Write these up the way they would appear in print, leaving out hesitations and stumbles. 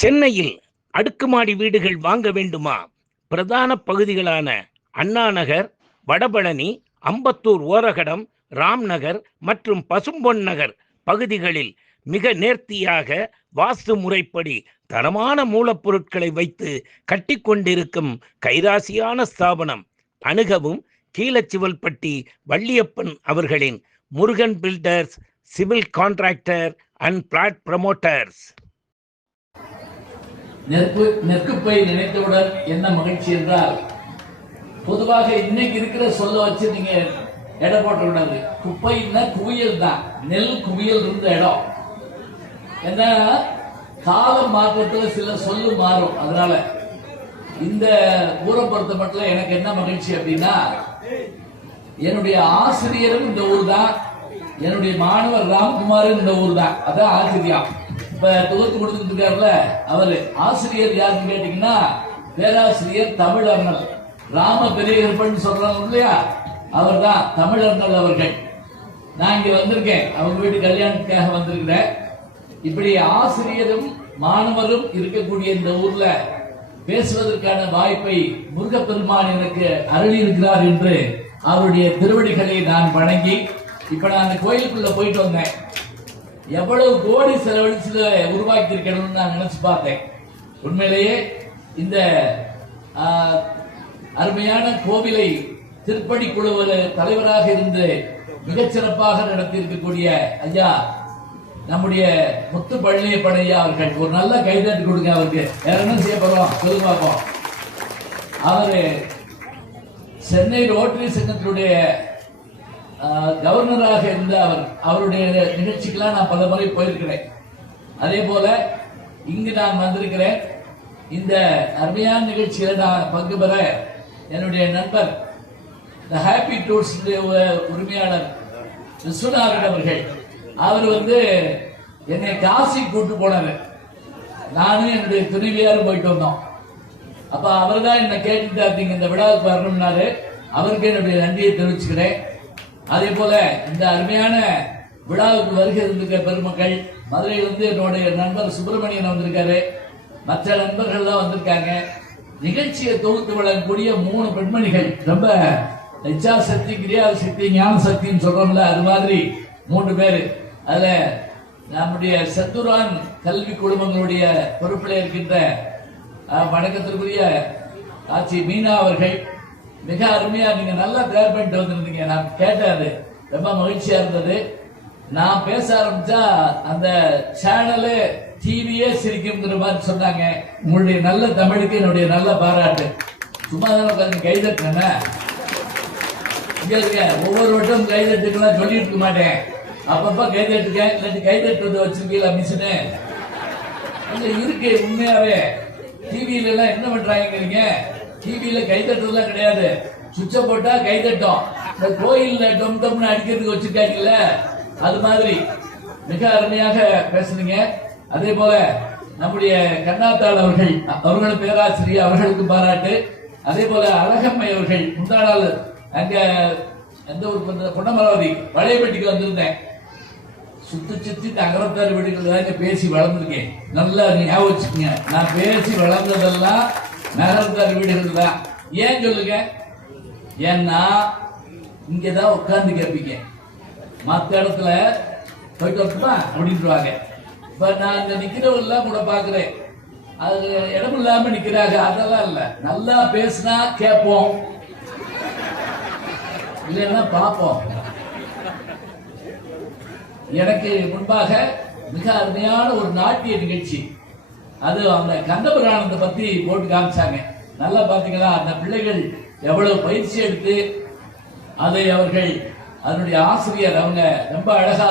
சென்னையில் அடுக்குமாடி வீடுகள் வாங்க வேண்டுமா? பிரதான பகுதிகளான அண்ணா நகர், வடபழனி, அம்பத்தூர் ஓரகடம், ராம்நகர் மற்றும் பசும்பொன் நகர் பகுதிகளில் மிக நேர்த்தியாக வாஸ்து முறைப்படி தரமான மூலப்பொருட்களை வைத்து கட்டிக்கொண்டிருக்கும் கைராசியான ஸ்தாபனம். அணுகவும் கீழச்சிவல்பட்டி வள்ளியப்பன் அவர்களின் Murugan builders, civil contractor and flat promoters. Nerkuppai நினைத்தவுடன் என்ன மகிழ்ச்சி என்றால், பொதுவாக இன்னைக்கு இருக்கிற சொல்ல வச்சு நீங்க எடை போட்ட கூடாது. குப்பைன்னா குவியல் தான், நெல் குவியல் இருந்த இடம். ஏன்னா காலம் மாற்றத்தில் சில சொல்லு மாறும். அதனால இந்த ஊரை பொறுத்த மட்டும் எனக்கு என்ன மகிழ்ச்சி அப்படின்னா, என்னுடைய ஆசிரியரும் இந்த ஊர் தான், என்னுடைய மாணவர் ராம்குமாரும் இந்த ஊர் தான். அதான் ஆசிரியம். இப்ப தொகுத்து கொடுத்துட்டு இருக்காருல அவரு ஆசிரியர் யாருன்னு கேட்டீங்கன்னா, பேராசிரியர் தமிழர்னல் ராம பெரியகற்பன் சொல்றாங்க இல்லையா, அவர் தான் தமிழர்னல் அவர்கள். நான் இங்க வந்திருக்கேன், அவங்க வீட்டு கல்யாணத்துக்காக வந்திருக்கிறேன். இப்படி ஆசிரியரும் மாணவரும் இருக்கக்கூடிய இந்த ஊர்ல பேசுவதற்கான வாய்ப்பை முருகப்பெருமான் எனக்கு அருளி இருக்கிறார் என்று அவருடைய திருவடிகளை நான் வணங்கி, இப்ப நான் அந்த கோயிலுக்குள்ள போயிட்டு வந்தேன். எவ்வளவு கோடி செலவழிச்சு உருவாக்கி இருக்கணும்னு நான் நினைச்சு பார்த்தேன். உண்மையிலேயே இந்த அருமையான கோவிலை திருப்பணி குழு தலைவராக இருந்து மிகச்சிறப்பாக நடத்தி இருக்கக்கூடிய ஐயா நம்முடைய முத்து பழனியப்பன் ஐயா அவர்கள் ஒரு நல்ல கைதட்டி கொடுங்க. அவருக்கு வேற என்ன செய்ய போறோம் சொல்லுங்க பார்ப்போம். அவரு சென்னை ரோட்டரி சங்கத்தினுடைய கவர்னராக இருந்த அவருடைய நிகழ்ச்சிக்கெல்லாம் நான் பல முறை போயிருக்கிறேன். அதே போல இங்கு நான் வந்திருக்கிறேன். இந்த அருமையான நிகழ்ச்சியில நான் பங்கு பெற என்னுடைய நண்பர் ஹாப்பி டூர்ஸ் உரிமையாளர் விஸ்வநாதன் அவர்கள், அவர் என்னை காசி கூட்டு போனாரு. நானும் என்னுடைய துணைவியாரும் போயிட்டு வந்தோம். அப்ப அவர் தான் என்ன கேட்டுட்டு இந்த விழாவுக்கு வரணும்னாரு. அவருக்கு என்னுடைய நன்றியை தெரிவிச்சுக்கிறேன். அதே போல இந்த அருமையான விழாவுக்கு வருகை இருந்திருக்க பெருமக்கள், மதுரையிலிருந்து என்னுடைய நண்பர் சுப்பிரமணியன் வந்திருக்காரு, மற்ற நண்பர்கள் எல்லாம் வந்திருக்காங்க. நிகழ்ச்சியை தொகுத்து வழங்கக்கூடிய 3 பெண்மணிகள், ரொம்ப இச்சா சக்தி, கிரியா சக்தி, ஞான சக்தின்னு சொல்றோம்ல, அது மாதிரி 3 பேரு. அதுல நம்முடைய சத்துரான் கல்வி குழுமங்களுடைய பொறுப்பில் இருக்கின்ற வணக்கத்திற்குரிய ஆட்சி மீனா அவர்கள் மிக அருமையா நீங்க நல்லா தயார் பண்ணிட்டு வந்திருந்தீங்க. நான் கேட்டது ரொம்ப மகிழ்ச்சியா இருந்தது. நான் பேச ஆரம்பிச்சா அந்த சேனலு டிவியே சிரிக்குங்கிற மாதிரி சொன்னாங்க. உங்களுடைய நல்ல தமிழுக்கு என்னுடைய நல்ல பாராட்டு. சும்மா தான் கைதட்டுங்க. ஒவ்வொரு வட்டம் கைதட்டுக்கெல்லாம் சொல்லிட்டு இருக்க மாட்டேன். அப்பப்ப கைதட்டுக்கேன், இல்லாட்டி கைதட்டு வச்சிருக்கீங்களா மிஷினு இருக்கு. உண்மையாவே டிவியில எல்லாம் என்ன பண்றாங்க, டிவியில கைதட்டுறதுலாம் கிடையாது. சுவிட்ச போட்டா கைதட்டும். இந்த கோயில்ல டம் டம்னு அடிக்கிறதுக்கு வச்சிருக்காங்கல்ல, அது மாதிரி மிக அருமையாக பேசுறீங்க. அதே போல நம்முடைய கண்ணாத்தாள் அவர்கள் பேராசிரியர் அவர்களுக்கு பாராட்டு. அதே போல அழகம்மை அவர்கள் முந்தா நாள் அங்க எந்த ஒரு பொன்னமராவதி வளையப்பட்டிக்கு வந்திருந்தேன். சுத்தி நகரத்தார் வீடுகள் தாங்க பேசி வளர்ந்துருக்கேன். நல்லா ஞாபகம் வச்சுக்கோங்க, நான் பேசி வளர்ந்ததெல்லாம் நகரத்தார் வீடுகள் தான். ஏன் சொல்லுங்க, ஏன்னா இங்கதான் உட்கார்ந்து கேட்பீங்க, மற்ற இடத்துல போயிட்டு வரட்டுமா அப்படின்ட்டுவாங்க. இப்ப நான் இங்க நிக்கிறவெல்லாம் கூட பாக்குறேன், அது இடம் இல்லாம நிக்கிறாங்க. அதெல்லாம் இல்ல, நல்லா பேசினா கேட்போம், இல்லைன்னா பார்ப்போம். எனக்கு முன்பாக மிக அருமையான ஒரு நாட்டிய நிகழ்ச்சி, அது அந்த கந்தபுராணத்தை பத்தி போட்டு காமிச்சாங்க. நல்லா பாத்தீங்களா, அந்த பிள்ளைகள் எவ்வளவு பயிற்சி எடுத்து அதை அவர்கள் அதனுடைய ஆசிரியர் அவங்க ரொம்ப அழகா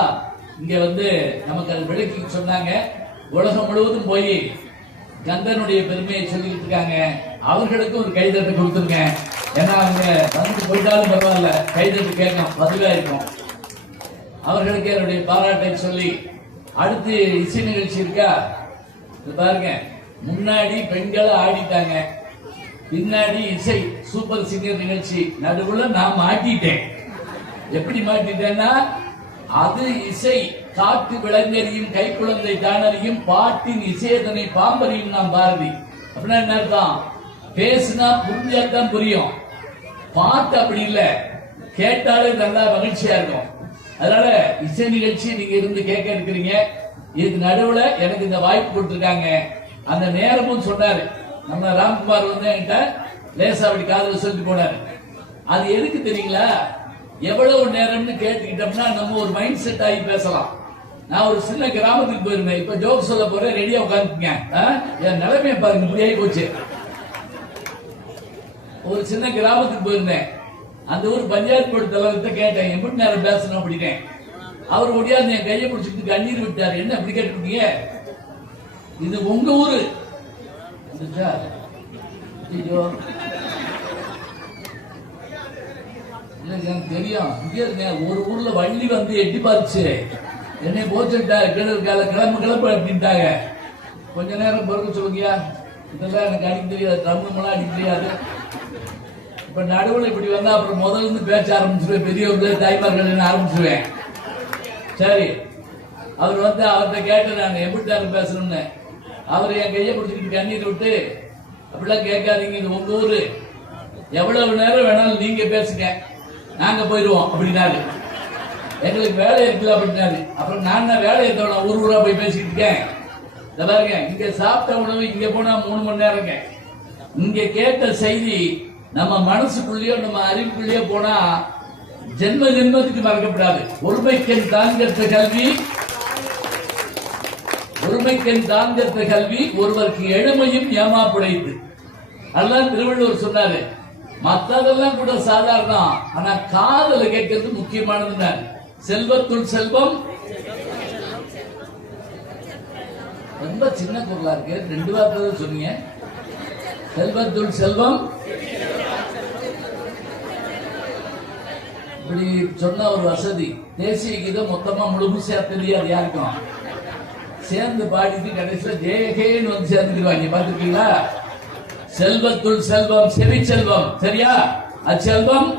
இங்க நமக்கு அது விளக்கி சொன்னாங்க. உலகம் முழுவதும் போய் கந்தனுடைய பெருமையை சொல்லிட்டு இருக்காங்க. அவர்களுக்கும் ஒரு கைதட்டு கொடுத்துருங்க. ஏன்னா அவங்க வந்துட்டு போயிட்டாலும் பரவாயில்ல, கைதட்டு கேட்கும், பதிலா இருக்கும். அவர்களுக்கு என்னுடைய பாராட்டை சொல்லி, அடுத்து இசை நிகழ்ச்சி இருக்கா பாருங்க. முன்னாடி பெண்களை ஆடிட்டாங்க, பின்னாடி இசை சூப்பர் சிங்கர் நிகழ்ச்சி. நடுவுல நான் மாட்டிட்டேன். எப்படி மாட்டிட்டேன்னா, அது இசை காட்டு விளைஞரையும் கைக்குழந்தை தானறியும் பாட்டின் இசையதனை பாம்பறியும் நாம் பாரதி. அப்படின்னா என்ன அர்த்தம்? பேசுனா புரிஞ்சாதான் புரியும், பாட்டு அப்படி இல்ல, கேட்டாலே நல்லா மகிழ்ச்சியா இருக்கும். அதனால இசை நிகழ்ச்சி நீங்க இருந்து கேட்க இருக்கிறீங்க. இதுக்கு நடுவுல எனக்கு இந்த வாய்ப்பு கொடுத்திருக்காங்க. அந்த நேரமும் சொன்னாரு நம்ம ராம்குமார் வந்து என்கிட்ட லேசா அப்படி காதல சொல்லிட்டு போனாரு. அது எதுக்கு தெரியுங்களா? எவ்வளவு நேரம்னு கேட்டுக்கிட்டோம்னா நம்ம ஒரு மைண்ட் செட் ஆகி பேசலாம். நான் ஒரு சின்ன கிராமத்துக்கு போயிருந்தேன். இப்ப ஜோக் சொல்ல போறேன், ரெடியா உட்காந்துங்க. என் நிலைமையை பாருங்க, இப்படி ஆகி போச்சு. ஒரு சின்ன கிராமத்துக்கு போயிருந்தேன். அந்த ஊர் பஞ்சாயத்து போர்டு தலைவர்கிட்ட கேட்டேன், எப்படி நேரம் பேசணும் அப்படின்னு. அவர் முடியாது என் கையை பிடிச்சிட்டு கண்ணீர் விட்டாரு. என்ன அப்படி கேட்டுருக்கீங்க? இது உங்க ஊரு. ஐயோ எனக்கு தெரியும், இங்கே இருக்கேன். ஒரு ஊர்ல வள்ளி வந்து எட்டி பார்த்துச்சு, என்னை போச்சுட்டா கிளம்பு கிளம்பு அப்படின்ட்டாங்க. கொஞ்ச நேரம் பொறுக்க சொல்லுங்கயா, இதெல்லாம் எனக்கு அடிக்க தெரியாது, ட்ரம்மெல்லாம் அடிக்க தெரியாது. இப்ப நடுவில் இப்படி வந்தா அப்புறம் முதல்ல இருந்து பேச ஆரம்பிச்சிருவேன், பெரியவர்கள் தாய்மார்கள் ஆரம்பிச்சிருவேன். சரி, அவர் வந்து அவர்கிட்ட கேட்டு நான் எப்படி பேசணும்னு. அவர் என் கையை பிடிச்சிக்கிட்டு கண்ணீர் விட்டு, அப்படிலாம் கேட்காதீங்க, இது உங்க ஊரு, எவ்வளவு நேரம் வேணாலும் நீங்க பேசுங்க, நாங்க போயிடுவோம் அப்படின்னாரு. எங்களுக்கு வேலை இருக்குல்ல அப்படின்னாரு. அப்புறம் நான் வேலையை தோணும், ஊர் ஊரா போய் பேசிக்கிட்டு இருக்கேன். இந்த பாருங்க, இங்க சாப்பிட்ட உணவு இங்க போனா 3 மணி நேரங்க. இங்க கேட்ட செய்தி நம்ம மனசுக்குள்ளேயோ நம்ம அறிவுக்குள்ளேயோ போனா ஜென்ம ஜென்மத்துக்கு மறக்கப்படாது. ஒருமைக்கென் தாங்கற்ற கல்வி, ஒருமைக்கென் தாங்கற்ற கல்வி ஒருவருக்கு எளிமையும் ஏமாப்புடையது. அதெல்லாம் திருவள்ளுவர் சொன்னாரு. மற்றதெல்லாம் கூட சாதாரணம், ஆனா காதல கேட்கறது முக்கியமானது. செல்வத்துள் செல்வம், ரொம்ப சின்ன குரலா இருக்கு, 2 வார்த்தை சொன்னீங்க. செல்வத்துள் செல்வம் இப்படி சொன்ன ஒரு வசதி. தேசிய கீதம் மொத்தமா முழுமையா தெரியாது யாருக்கும். சேர்ந்து பாடிட்டு கடைசியில ஜெயகேன்னு வந்து சேர்ந்துருவாங்க, பாத்துருக்கீங்களா? செல்வத்துள் செல்வம் செவி செல்வம், சரியா? அச்செல்வம்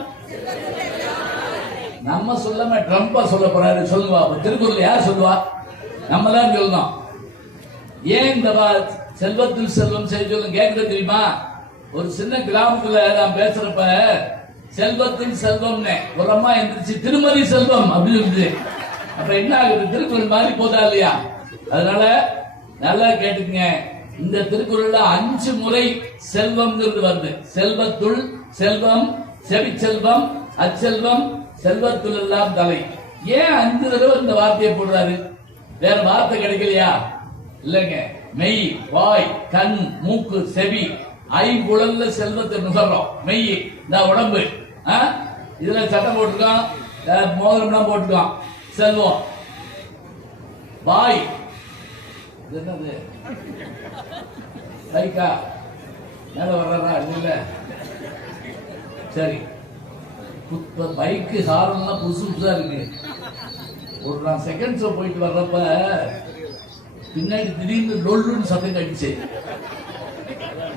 நம்ம சொல்லாம ட்ரம்பா சொல்ல போறாரு. சொல்லுவா திருக்குறள் யார் சொல்லுவா? நம்ம தான் சொல்லணும். ஏன் இந்த செல்வத்துள் செல்வம் செவி சொல்லும் கேட்கறது தெரியுமா? ஒரு சின்ன கிராமத்துல நான் பேசுறப்ப செல்வத்தின் செல்வம்னு ஒரு அம்மா எந்திரிச்சு திருமதி செல்வம் அப்படின்னு சொல்லுது. அப்ப என்ன ஆகுது? திருக்குறள் மாதிரி போதா இல்லையா? அதனால நல்லா கேட்டுக்குங்க. இந்த திருக்குறள்ல 5 முறை செல்வம்ங்கிறது வருது. செல்வத்துள் செல்வம், செவி செல்வம், அச்செல்வம், செல்வத்துள் எல்லாம் தலை. ஏன் 5 தடவை இந்த வார்த்தையை போடுறாரு? வேற வார்த்தை கிடைக்கலையா? இல்லங்க. மெய், வாய், கண், மூக்கு, செவி, 5 புலன்ல செல்வத்தை நுகர்றோம். மெய் இந்த உடம்பு, இதுல சட்டம் போட்டிருக்கோம், மோதிரம் போட்டுக்கோம், செல்வம். வாய் என்னது? பைக்கா மேல வர்றதா? இல்ல. சரி, பைக்கு சாரம்லாம் புதுசு புதுசா இருக்கு. ஒரு நான் செகண்ட் ஷோ போயிட்டு வர்றப்ப பின்னாடி திடீர்னு டொல்லுன்னு சத்தம் கடிச்சு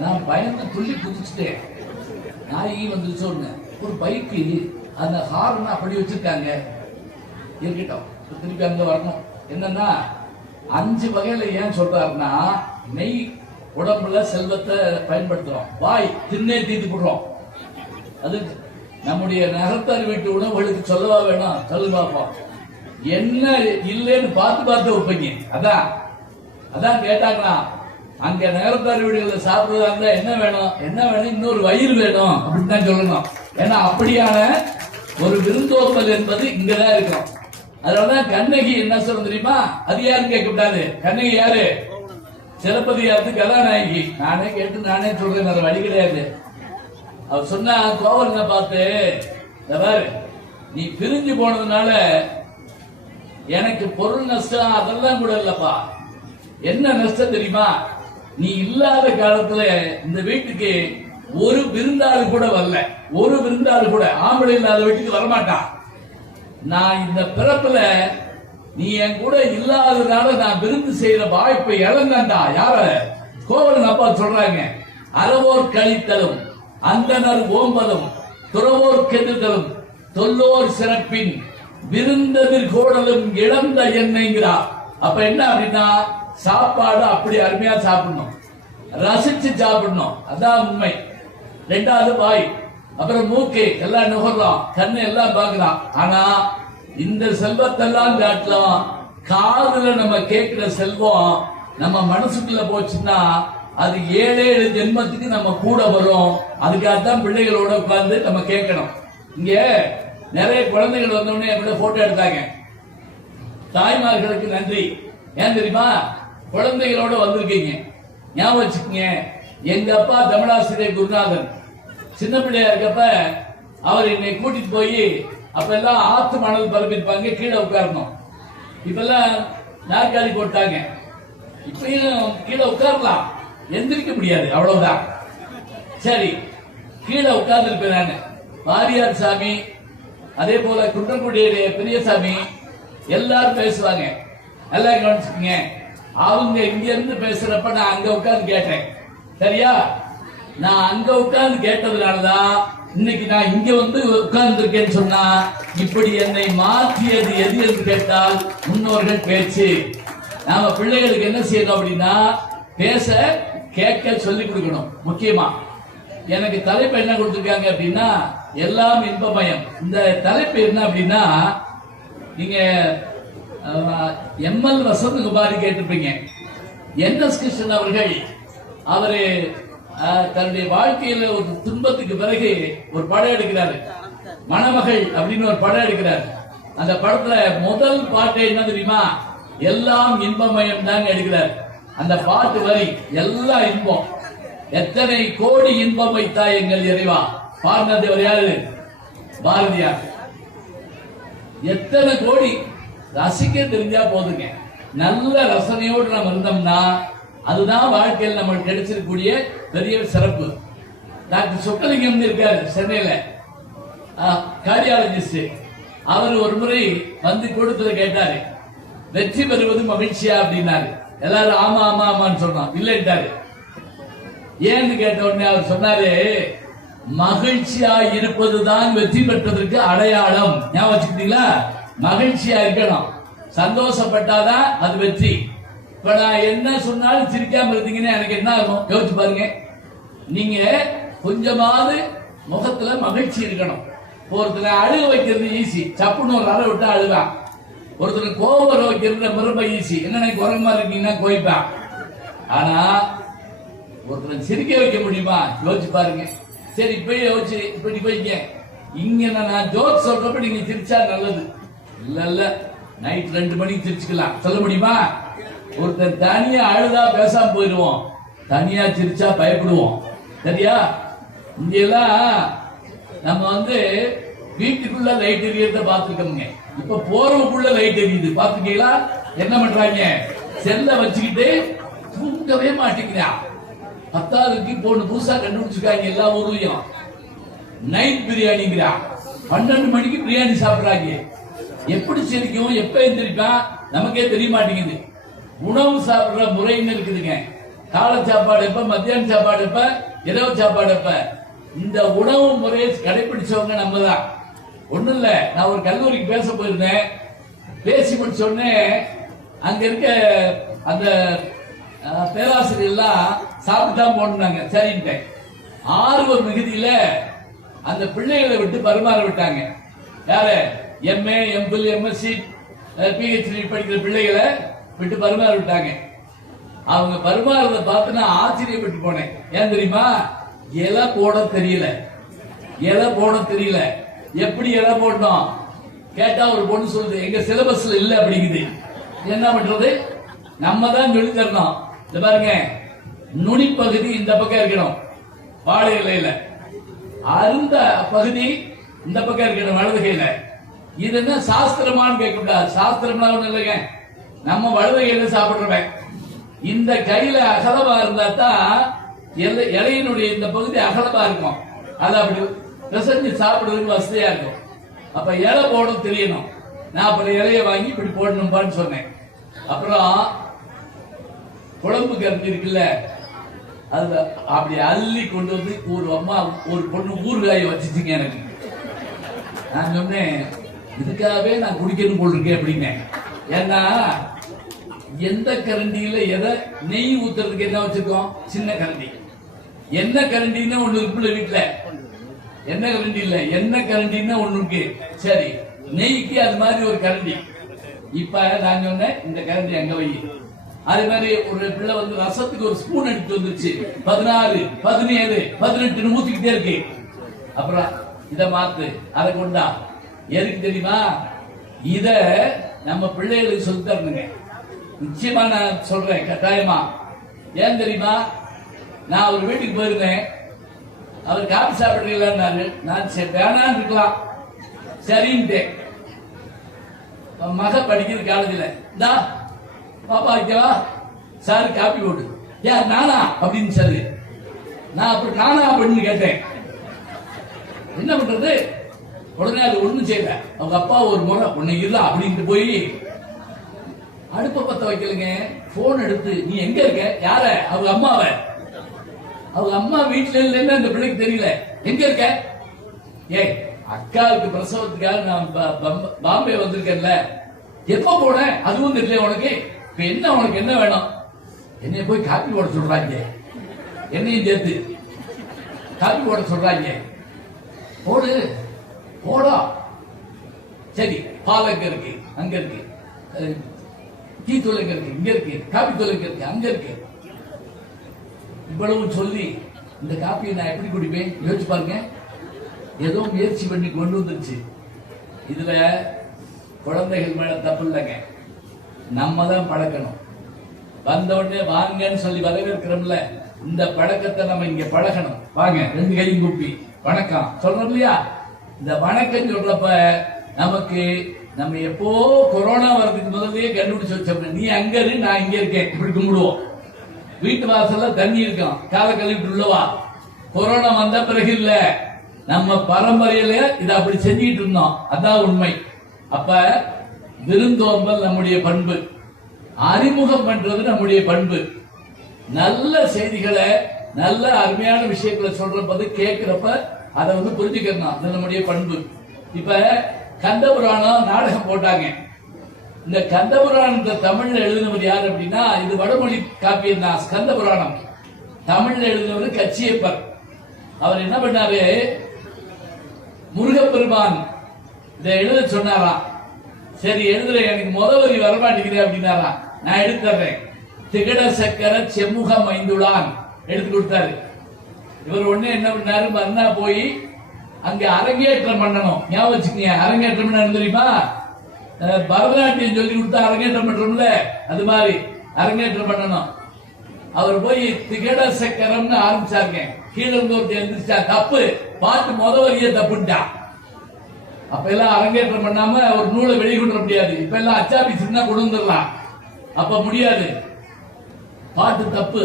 நான் பயந்து துள்ளி குதிச்சுட்டேன். நாயகி வந்துச்சு ஒண்ணு. ஒரு பைக்கு அந்த ஹார்ன் அப்படி வச்சிருக்காங்க. இருக்கட்டும், திருப்பி அங்க வரணும். என்னன்னா 5 வகையில ஏன் சொல்றாருன்னா, நெய் உடம்புல செல்வத்தை பயன்படுத்துறோம், வாய் தின்னே தீர்த்து போடுறோம். அது நம்முடைய நகர்த்தார் வீட்டு உணவுகளுக்கு சொல்லவா வேணும்? சொல்லு பார்ப்போம். என்ன இல்லைன்னு பார்த்து பார்த்து வைப்பீங்க. அதான் கேட்டாங்கன்னா, அங்க நகர்த்தார் வீடுகளை சாப்பிடுறதா இருந்தா என்ன வேணும்? என்ன வேணும்? இன்னொரு வயிறு வேணும் அப்படின்னு தான் சொல்லணும். ஏன்னா அப்படியான ஒரு விருந்தோம்பல் என்பது இங்கதான் இருக்கும். அதனாலதான் கண்ணகி என்ன சொல்ல தெரியுமா? அது யாருன்னு கேட்கக்கூடாது. கண்ணகி யாரு? சிலப்பதிகாரத்து கதாநாயகி. நானே கேட்டு நானே சொல்றேன், அது வழி கிடையாது. அவர் சொன்னா கோவலனை பார்த்து, நீ பிரிஞ்சு போனதுனால எனக்கு பொருள் நஷ்டம் அதெல்லாம் கூட இல்லப்பா. என்ன நஷ்டம் தெரியுமா? நீ இல்லாத காலத்துல இந்த வீட்டுக்கு ஒரு விருந்தாளு கூட வரல. ஒரு விருந்தாளு கூட ஆம்பளை இல்லாத வீட்டுக்கு வரமாட்டான். நான் இந்த பிறப்புல நீ என் கூட இல்லாததுனால நான் விருந்து செய்யற வாய்ப்பை இழந்தாண்டா. யார? கோவலன் அப்பா சொல்றாங்க. அறவோர் கழித்தலும் அந்தனர் ஓம்பலும் துறவோர் கெடுதலும் தொல்லோர் சிறப்பின் விருந்ததிர் கோடலும் இழந்த எண்ணெய்ங்கிறார். அப்ப என்ன அப்படின்னா சாப்பாடு அப்படி அருமையா சாப்பிடணும், ரசிச்சு சாப்பிடணும், அதான் உண்மை. ரெண்டாவது வாய், அப்புறம் மூக்கு எல்லாம் நுகர்றோம், கண்ணு எல்லாம் பார்க்கலாம். ஆனா இந்த செல்வத்தெல்லாம் காட்டலாம் காதுல நம்ம கேட்கிற செல்வம் நம்ம மனசுக்குள்ள போச்சுன்னா அது 7 ஜென்மத்துக்கு நம்ம கூட வரும். அதுக்காகத்தான் பிள்ளைகளோட உட்கார்ந்து நம்ம கேட்கணும். இங்க நிறைய குழந்தைகள் வந்தோடனே கூட போட்டோ எடுத்தாங்க. தாய்மார்களுக்கு நன்றி. ஏன் தெரியுமா? குழந்தைகளோட வந்திருக்கீங்க. ஞாபகம் வச்சுக்கீங்க, எங்க அப்பா தமிழாசிரியர் குருநாதன் சின்ன பிள்ளையா இருக்கப்ப அவர் என்னை கூட்டிட்டு போய் அப்ப எல்லாம் ஆத்து மணல் பரப்பிருப்பாங்க, கீழே உட்காரணும். இப்பெல்லாம் நாற்காலி போட்டாங்க. இப்பயும் கீழே உட்காரலாம், எந்திரிக்க முடியாது, அவ்வளவுதான். சரி, கீழே உட்கார்ந்து இருப்பேன் நான். வாரியார் சாமி, அதே போல குன்றக்குடியுடைய பெரியசாமி எல்லாரும் பேசுவாங்க. நல்லா கவனிச்சுக்கீங்க. அவங்க இங்க இருந்து பேசுறப்ப நான் அங்க உட்கார்ந்து கேட்டேன். சரியா? நான் அங்க உட்கார்ந்து கேட்டதுனாலதான் இன்னைக்கு நான் இங்க வந்து உட்கார்ந்து இருக்கேன்னு சொன்னா, இப்படி என்னை மாற்றியது எது என்று கேட்டால் முன்னோர்கள் பேச்சு. நாம பிள்ளைகளுக்கு என்ன செய்யணும் அப்படின்னா பேச கேட்க சொல்லி கொடுக்கணும். முக்கியமா எனக்கு தலைப்பு என்ன கொடுத்திருக்காங்க அப்படின்னா எல்லாம் இன்பமயம். இந்த தலைப்பு என்ன அப்படின்னா, நீங்க எம்எல் வசந்தகுமாரி கேட்டிருப்பீங்க. என்.எஸ். கிருஷ்ணன் அவர்கள் அவரு தன்னுடைய வாழ்க்கையில ஒரு துன்பத்துக்கு பிறகு ஒரு படம் எடுக்கிறாரு, மணமகள் அப்படின்னு ஒரு படம் எடுக்கிறார். அந்த படத்துல முதல் பாட்டு என்ன தெரியுமா? எல்லாம் இன்பமயம் தான் எடுக்கிறார். அந்த பாட்டு வரி எல்லாம் இன்பம், எத்தனை கோடி இன்பம் வைத்தாய் எங்கள் இறைவா. பாடினது யாரு? பாரதியார். எத்தனை கோடி ரசிக்க தெரிஞ்சா போதுங்க. நல்ல ரசனையோடு நம்ம இருந்தோம்னா அதுதான் வாழ்க்கையில் நமக்கு கிடைச்சிருக்கக்கூடிய பெரிய சிறப்பு. டாக்டர் சொக்கலிங்கம் இருக்காரு சென்னையில, கார்டியாலஜிஸ்ட். அவர் ஒரு முறை வந்து கூட்டத்தில் கேட்டாரு, வெற்றி பெறுவது மகிழ்ச்சியா அப்படின்னாரு. எல்லாரும் ஆமா ஆமா ஆமான்னு சொன்னோம். இல்லைட்டாரு. ஏன்னு கேட்ட உடனே அவர் சொன்னாரு, மகிழ்ச்சியா இருப்பதுதான் வெற்றி பெற்றதற்கு அடையாளம். ஞாபகம் வச்சுக்கிட்டீங்களா? மகிழ்ச்சியா இருக்கணும், சந்தோஷப்பட்டாதான் அது வெற்றி. இப்ப நான் என்ன சொன்னாலும் சிரிக்காம இருந்தீங்கன்னா எனக்கு என்ன ஆகும் யோசிச்சு பாருங்க. நீங்க கொஞ்சமாவது முகத்துல மகிழ்ச்சி இருக்கணும். ஒருத்தனை அழுக வைக்கிறது ஈஸி, சப்புன்னு ஒரு அறை விட்டு அழுவான். ஒருத்தனை கோபம் வைக்கிறது ரொம்ப ஈஸி, என்ன குரங்கமா இருக்கீங்கன்னா கோய்ப்பான். ஆனா ஒருத்தனை சிரிக்க வைக்க முடியுமா? யோசிச்சு பாருங்க. சரி, இப்ப யோசிச்சு இப்படி போய்க்க. இங்க நான் ஜோக் சொல்றப்ப நீங்க சிரிச்சா நல்லது. இல்ல இல்ல, நைட் 2 மணிக்கு சிரிச்சுக்கலாம், சொல்ல முடியுமா? ஒருத்தர் தனியா அழுதா பேசாம போயிடுவோம், தனியா சிரிச்சா பயப்படுவோம். சரியா? இங்கெல்லாம் நம்ம வந்து வீட்டுக்குள்ள லைட் எரியறத பாத்துக்கோங்க. இப்ப போறவக்குள்ள லைட் எரியுது பாத்துக்கீங்களா? என்ன பண்றாங்க? செல்ல வச்சுக்கிட்டு தூங்கவே மாட்டேங்கிறான். 10வது பொண்ணு புதுசா கண்டுபிடிச்சிருக்காங்க எல்லா ஊர்லயும். நைட் பிரியாணிங்கிறா, 12 மணிக்கு பிரியாணி சாப்பிடுறாங்க. எப்படி சிரிக்கும், எப்ப எந்திரிப்பான் நமக்கே தெரிய மாட்டேங்குது. உணவு சாப்பிடுற முறைன்னு இருக்குதுங்க. காலை சாப்பாடு எப்ப, மத்தியான சாப்பாடு எப்ப, இரவு சாப்பாடு எப்ப. இந்த உணவு முறையை கடைபிடிச்சவங்க நம்ம தான். ஒண்ணும் இல்ல, நான் ஒரு கல்லூரிக்கு பேச போயிருந்தேன். பேசி முடிச்ச உடனே அங்க இருக்க அந்த பேராசிரியர் எல்லாம் சாப்பிட்டுதான் போனாங்க. சரின்ட்டேன். ஆர்வம் மிகுதியில அந்த பிள்ளைகளை விட்டு பரிமாற விட்டாங்க. யாரு? எம்ஏ, எம்பில், எம்எஸ்சி, பிஹெச்டி படிக்கிற பிள்ளைகளை விட்டு பரிமாற விட்டாங்க. அவங்க பரிமாறத பார்த்து நான் ஆச்சரியப்பட்டு போனேன். ஏன் தெரியுமா? இலை போட தெரியல, இலை போட தெரியல. எப்படி இலை போடணும் கேட்டா ஒரு பொண்ணு சொல்லுது, எங்க சிலபஸ்ல இல்ல அப்படிங்குது. என்ன பண்றது? நம்ம தான் சொல்லி தரணும். இந்த பாருங்க, நுனி பகுதி இந்த பக்கம் இருக்கணும் வாழை இலையில, அருந்த பகுதி இந்த பக்கம் இருக்கணும் வலது கையில. இது என்ன சாஸ்திரமானு கேட்கக்கூடாது. சாஸ்திரம்னா ஒண்ணு இல்லைங்க, நம்ம வலது கையில சாப்பிடுறவன். இந்த கையில அகலமா இருந்தா தான் இலையினுடைய இந்த பகுதி அகலமா இருக்கும். அது அப்படி பிசைஞ்சு சாப்பிடுறதுக்கு வசதியா இருக்கும். அப்ப இலை போட தெரியணும். நான் அப்புறம் இலையை வாங்கி இப்படி போடணும்பான்னு சொன்னேன். அப்புறம் குழம்பு கருத்து இருக்குல்ல, அது அப்படி அள்ளி கொண்டு வந்து ஒரு அம்மா ஒரு பொண்ணு ஊறுகாயை வச்சுச்சுங்க. எனக்கு நான் சொன்னேன், இதுக்காகவே நான் குடிக்கணும் போல் இருக்கேன் அப்படிங்க. ஏன்னா எந்த கரண்டியில எதை நெய் ஊத்துறதுக்கு என்ன வச்சிருக்கோம்? சின்ன கரண்டி. என்ன கரண்டின்னா ஒண்ணு இருக்குல்ல வீட்டுல, என்ன கரண்டி இல்ல, என்ன கரண்டின்னா ஒண்ணு இருக்கு. சரி, நெய்க்கு அது மாதிரி ஒரு கரண்டி. இப்ப நான் சொன்னேன் இந்த கரண்டி அங்க வை. அதே மாதிரி ஒரு பிள்ளை வந்து ரசத்துக்கு ஒரு ஸ்பூன் எடுத்து வந்துருச்சு, 16, 17, 18 ஊத்திக்கிட்டே இருக்கு. அப்புறம் இத மாத்து, அதை கொண்டா. எதுக்கு தெரியுமா? இத நம்ம பிள்ளைகளுக்கு சொல்லி தரணுங்க. நிச்சயமா நான் சொல்றேன், கட்டாயமா. ஏன் தெரியுமா? நான் அவர் வீட்டுக்கு போயிருந்தேன். அவர் காபி சாப்பிடுறீங்களான்னாரு. நான் சரி வேணான்னு இருக்கலாம், சரின்ட்டேன். மக படிக்கிற காலேஜில் இந்தா பாப்பா வைக்கவா சார் காப்பி போட்டு. யார் நானா அப்படின்னு சொல்லு. நான் அப்படி நானா அப்படின்னு கேட்டேன். என்ன பண்றது? உடனே அது ஒண்ணும் செய்யல. அவங்க அப்பா ஒரு முறை உன்னை இல்ல அப்படின்ட்டு போய் அடுப்ப பத்த வைக்கலுங்க. போன் எடுத்து நீ எங்க இருக்க? யார? அவங்க அம்மாவை. அவங்க அம்மா வீட்டுல இல்லைன்னு அந்த பிள்ளைக்கு தெரியல. எங்க இருக்க? ஏ அக்காவுக்கு பிரசவத்துக்காக நான் பாம்பே வந்திருக்கேன்ல. எப்ப போனேன்? அதுவும் தெரியல உனக்கு. இப்ப என்ன உனக்கு என்ன வேணும்? என்னைய போய் காப்பி போட சொல்றாங்க. என்னையும் சேர்த்து காப்பி போட சொல்றாங்க. போடு போடா. சரி, பால் அங்க இருக்கு, அங்க இருக்கு, டீ தூள் எங்க இருக்கு, இங்க இருக்கு, காப்பி தூள் எங்க இருக்கு, அங்க இருக்கு. இவ்வளவு சொல்லி இந்த காப்பியை நான் எப்படி குடிப்பேன்? யோசிச்சு பாருங்க. ஏதோ முயற்சி பண்ணி கொண்டு வந்துருச்சு. இதுல குழந்தைகள் மேல தப்பு இல்லைங்க, நம்ம தான் பழக்கணும். வந்த உடனே வாங்கன்னு சொல்லி வரவேற்கிறோம்ல, இந்த பழக்கத்தை நம்ம இங்க பழகணும். வாங்க, 2 கையும் கூப்பி வணக்கம் சொல்றோம் இல்லையா? இந்த வணக்கம் சொல்றப்ப நமக்கு நம்ம எப்போ கொரோனா வர்றதுக்கு முதல்லயே கண்டுபிடிச்சு வச்சோம். நீ அங்க இரு, நான் இங்க இருக்கேன், இப்படி கும்பிடுவோம். வீட்டு வாசல்ல தண்ணி இருக்கும், காலை கழுவிட்டு உள்ளவா. கொரோனா வந்த பிறகு இல்ல, நம்ம பரம்பரையில இதை அப்படி செஞ்சுட்டு இருந்தோம். அதான் உண்மை. அப்ப விருந்தோம்பல் நம்முடைய பண்பு, அறிமுகம் பண்றது நம்முடைய பண்பு. நல்ல செய்திகளை, நல்ல அருமையான விஷயங்களை சொல்றப்ப கேட்கிறப்ப அதை வந்து புரிஞ்சுக்கணும். அது நம்முடைய பண்பு. இப்ப கந்தபுராணம் நாடகம் போட்டாங்க. இந்த கந்தபுராணத்தை தமிழ்ல எழுதினவர் யார் அப்படின்னா, இது வடமொழி காப்பியம் தான். கந்தபுராணம் தமிழ்ல எழுதினவர் கச்சியப்பர். அவர் என்ன பண்ணாரு? முருகப்பெருமான் இதை எழுத சொன்னாராம். சரி எழுதுறேன், எனக்கு முதல் வரி வரமாட்டேங்கிறேன் அப்படின்னாராம். நான் எடுத்து தர்றேன். திகட சக்கர செம்முகம் ஐந்துளான் எடுத்து கொடுத்தாரு. இவர் உடனே என்ன பண்ணாரு? மறுநா போய் அங்க அரங்கேற்றம் பண்ணணும். ஞாபகம் வச்சுக்கீங்க, அரங்கேற்றம் என்ன தெரியுமா? பரதநாட்டியம் சொல்லி கொடுத்தா அரங்கேற்றம் பண்றோம்ல, அது மாதிரி அரங்கேற்றம் பண்ணணும். அவர் போய் திகட சக்கரம்னு ஆரம்பிச்சாருங்க. கீழே இருந்து ஒரு எழுந்திரிச்சா தப்பு, பாட்டு முதல் வரியே தப்புட்டான். அப்ப எல்லாம் அரங்கேற்றம் பண்ணாம ஒரு நூலை வெளியே கொண்டு வர முடியாது. இப்ப எல்லாம் அச்சாபிசுன்னா கொண்டு வந்துடலாம். அப்ப முடியாது, பாட்டு தப்பு.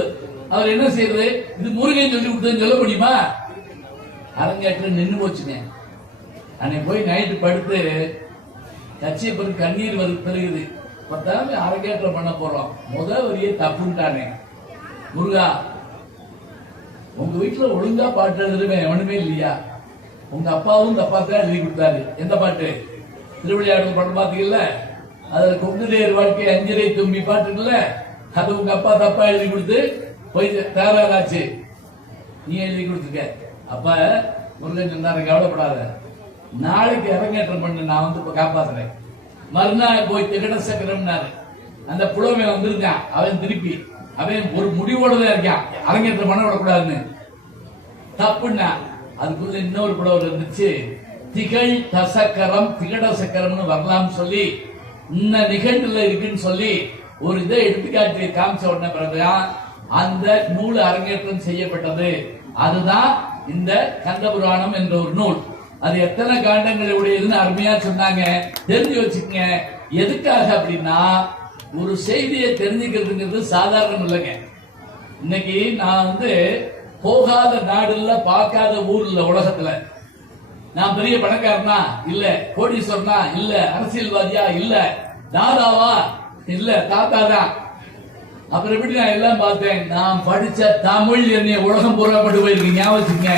அவர் என்ன செய்யறது? இது முருகன் சொல்லி கொடுத்ததுன்னு சொல்ல முடியுமா? அரங்கேற்றம் நின்று போச்சுங்க. அன்னைக்கு போய் நைட்டு படுத்து கட்சியப்பருக்கு கண்ணீர் பெருகுது. பத்தாம அரங்கேற்றம் பண்ண போறோம், முதல் வரியே தப்புட்டானே. முருகா, உங்க வீட்டுல ஒழுங்கா பாட்டு எழுதுறவன் எவனுமே இல்லையா? உங்க அப்பாவும் தப்பா தான் எழுதி கொடுத்தாரு. எந்த பாட்டு? திருவிளையாடல் படம் பாத்தீங்கல்ல, அதுல கொங்குதேர் வாழ்க்கை அஞ்சரை தும்பி பாட்டு இருக்குல்ல, அது உங்க அப்பா தப்பா எழுதி கொடுத்து போய் தயாராச்சு. நீ எழுதி கொடுத்துக்க. அப்ப முருகன் சொன்னாரு, கவலைப்படாத, நாளைக்கு அரங்கேற்றம் பண்ணு, நான் வந்து இப்ப காப்பாத்துறேன். மறுநாள் போய் திகட சக்கரம்னாரு. அந்த புலவன் வந்திருக்கான். அவன் திருப்பி அவன் ஒரு முடிவோட தான் இருக்கான், அரங்கேற்றம் பண்ண விடக்கூடாதுன்னு. தப்புன்னா அதுக்குள்ள இன்னொரு புலவர் இருந்துச்சு. திகழ் தசக்கரம் திகட சக்கரம்னு வரலாம்னு சொல்லி இந்த நிகழ்வுல இருக்குன்னு சொல்லி ஒரு இதை எடுத்துக்காட்டி காமிச்ச உடனே பிறகுதான் அந்த நூல் அரங்கேற்றம் செய்யப்பட்டது. அதுதான் இந்த கந்தபுராணம் என்ற ஒரு நூல். அது எத்தனை காண்டங்களை உடையதுன்னு அருமையா சொன்னாங்க. தெரிஞ்சு வச்சுக்கங்க. எதுக்காக அப்படின்னா, ஒரு செய்தியை தெரிஞ்சுக்கிறதுங்கிறது சாதாரணம் இல்லைங்க. இன்னைக்கு நான் வந்து போகாத நாடு இல்ல, பார்க்காத ஊர் இல்ல உலகத்துல. நான் பெரிய பணக்காரனா இல்ல, கோடீஸ்வரனா இல்ல, அரசியல்வாதியா இல்ல, தாதாவா இல்ல, தாத்தா தான். அப்புறம் எப்படி நான் எல்லாம் பார்த்தேன்? நான் படிச்ச தமிழ் என்னைய உலகம் பூரா கொண்டு போயிருக்கு. ஞாபகம் வச்சுக்கங்க,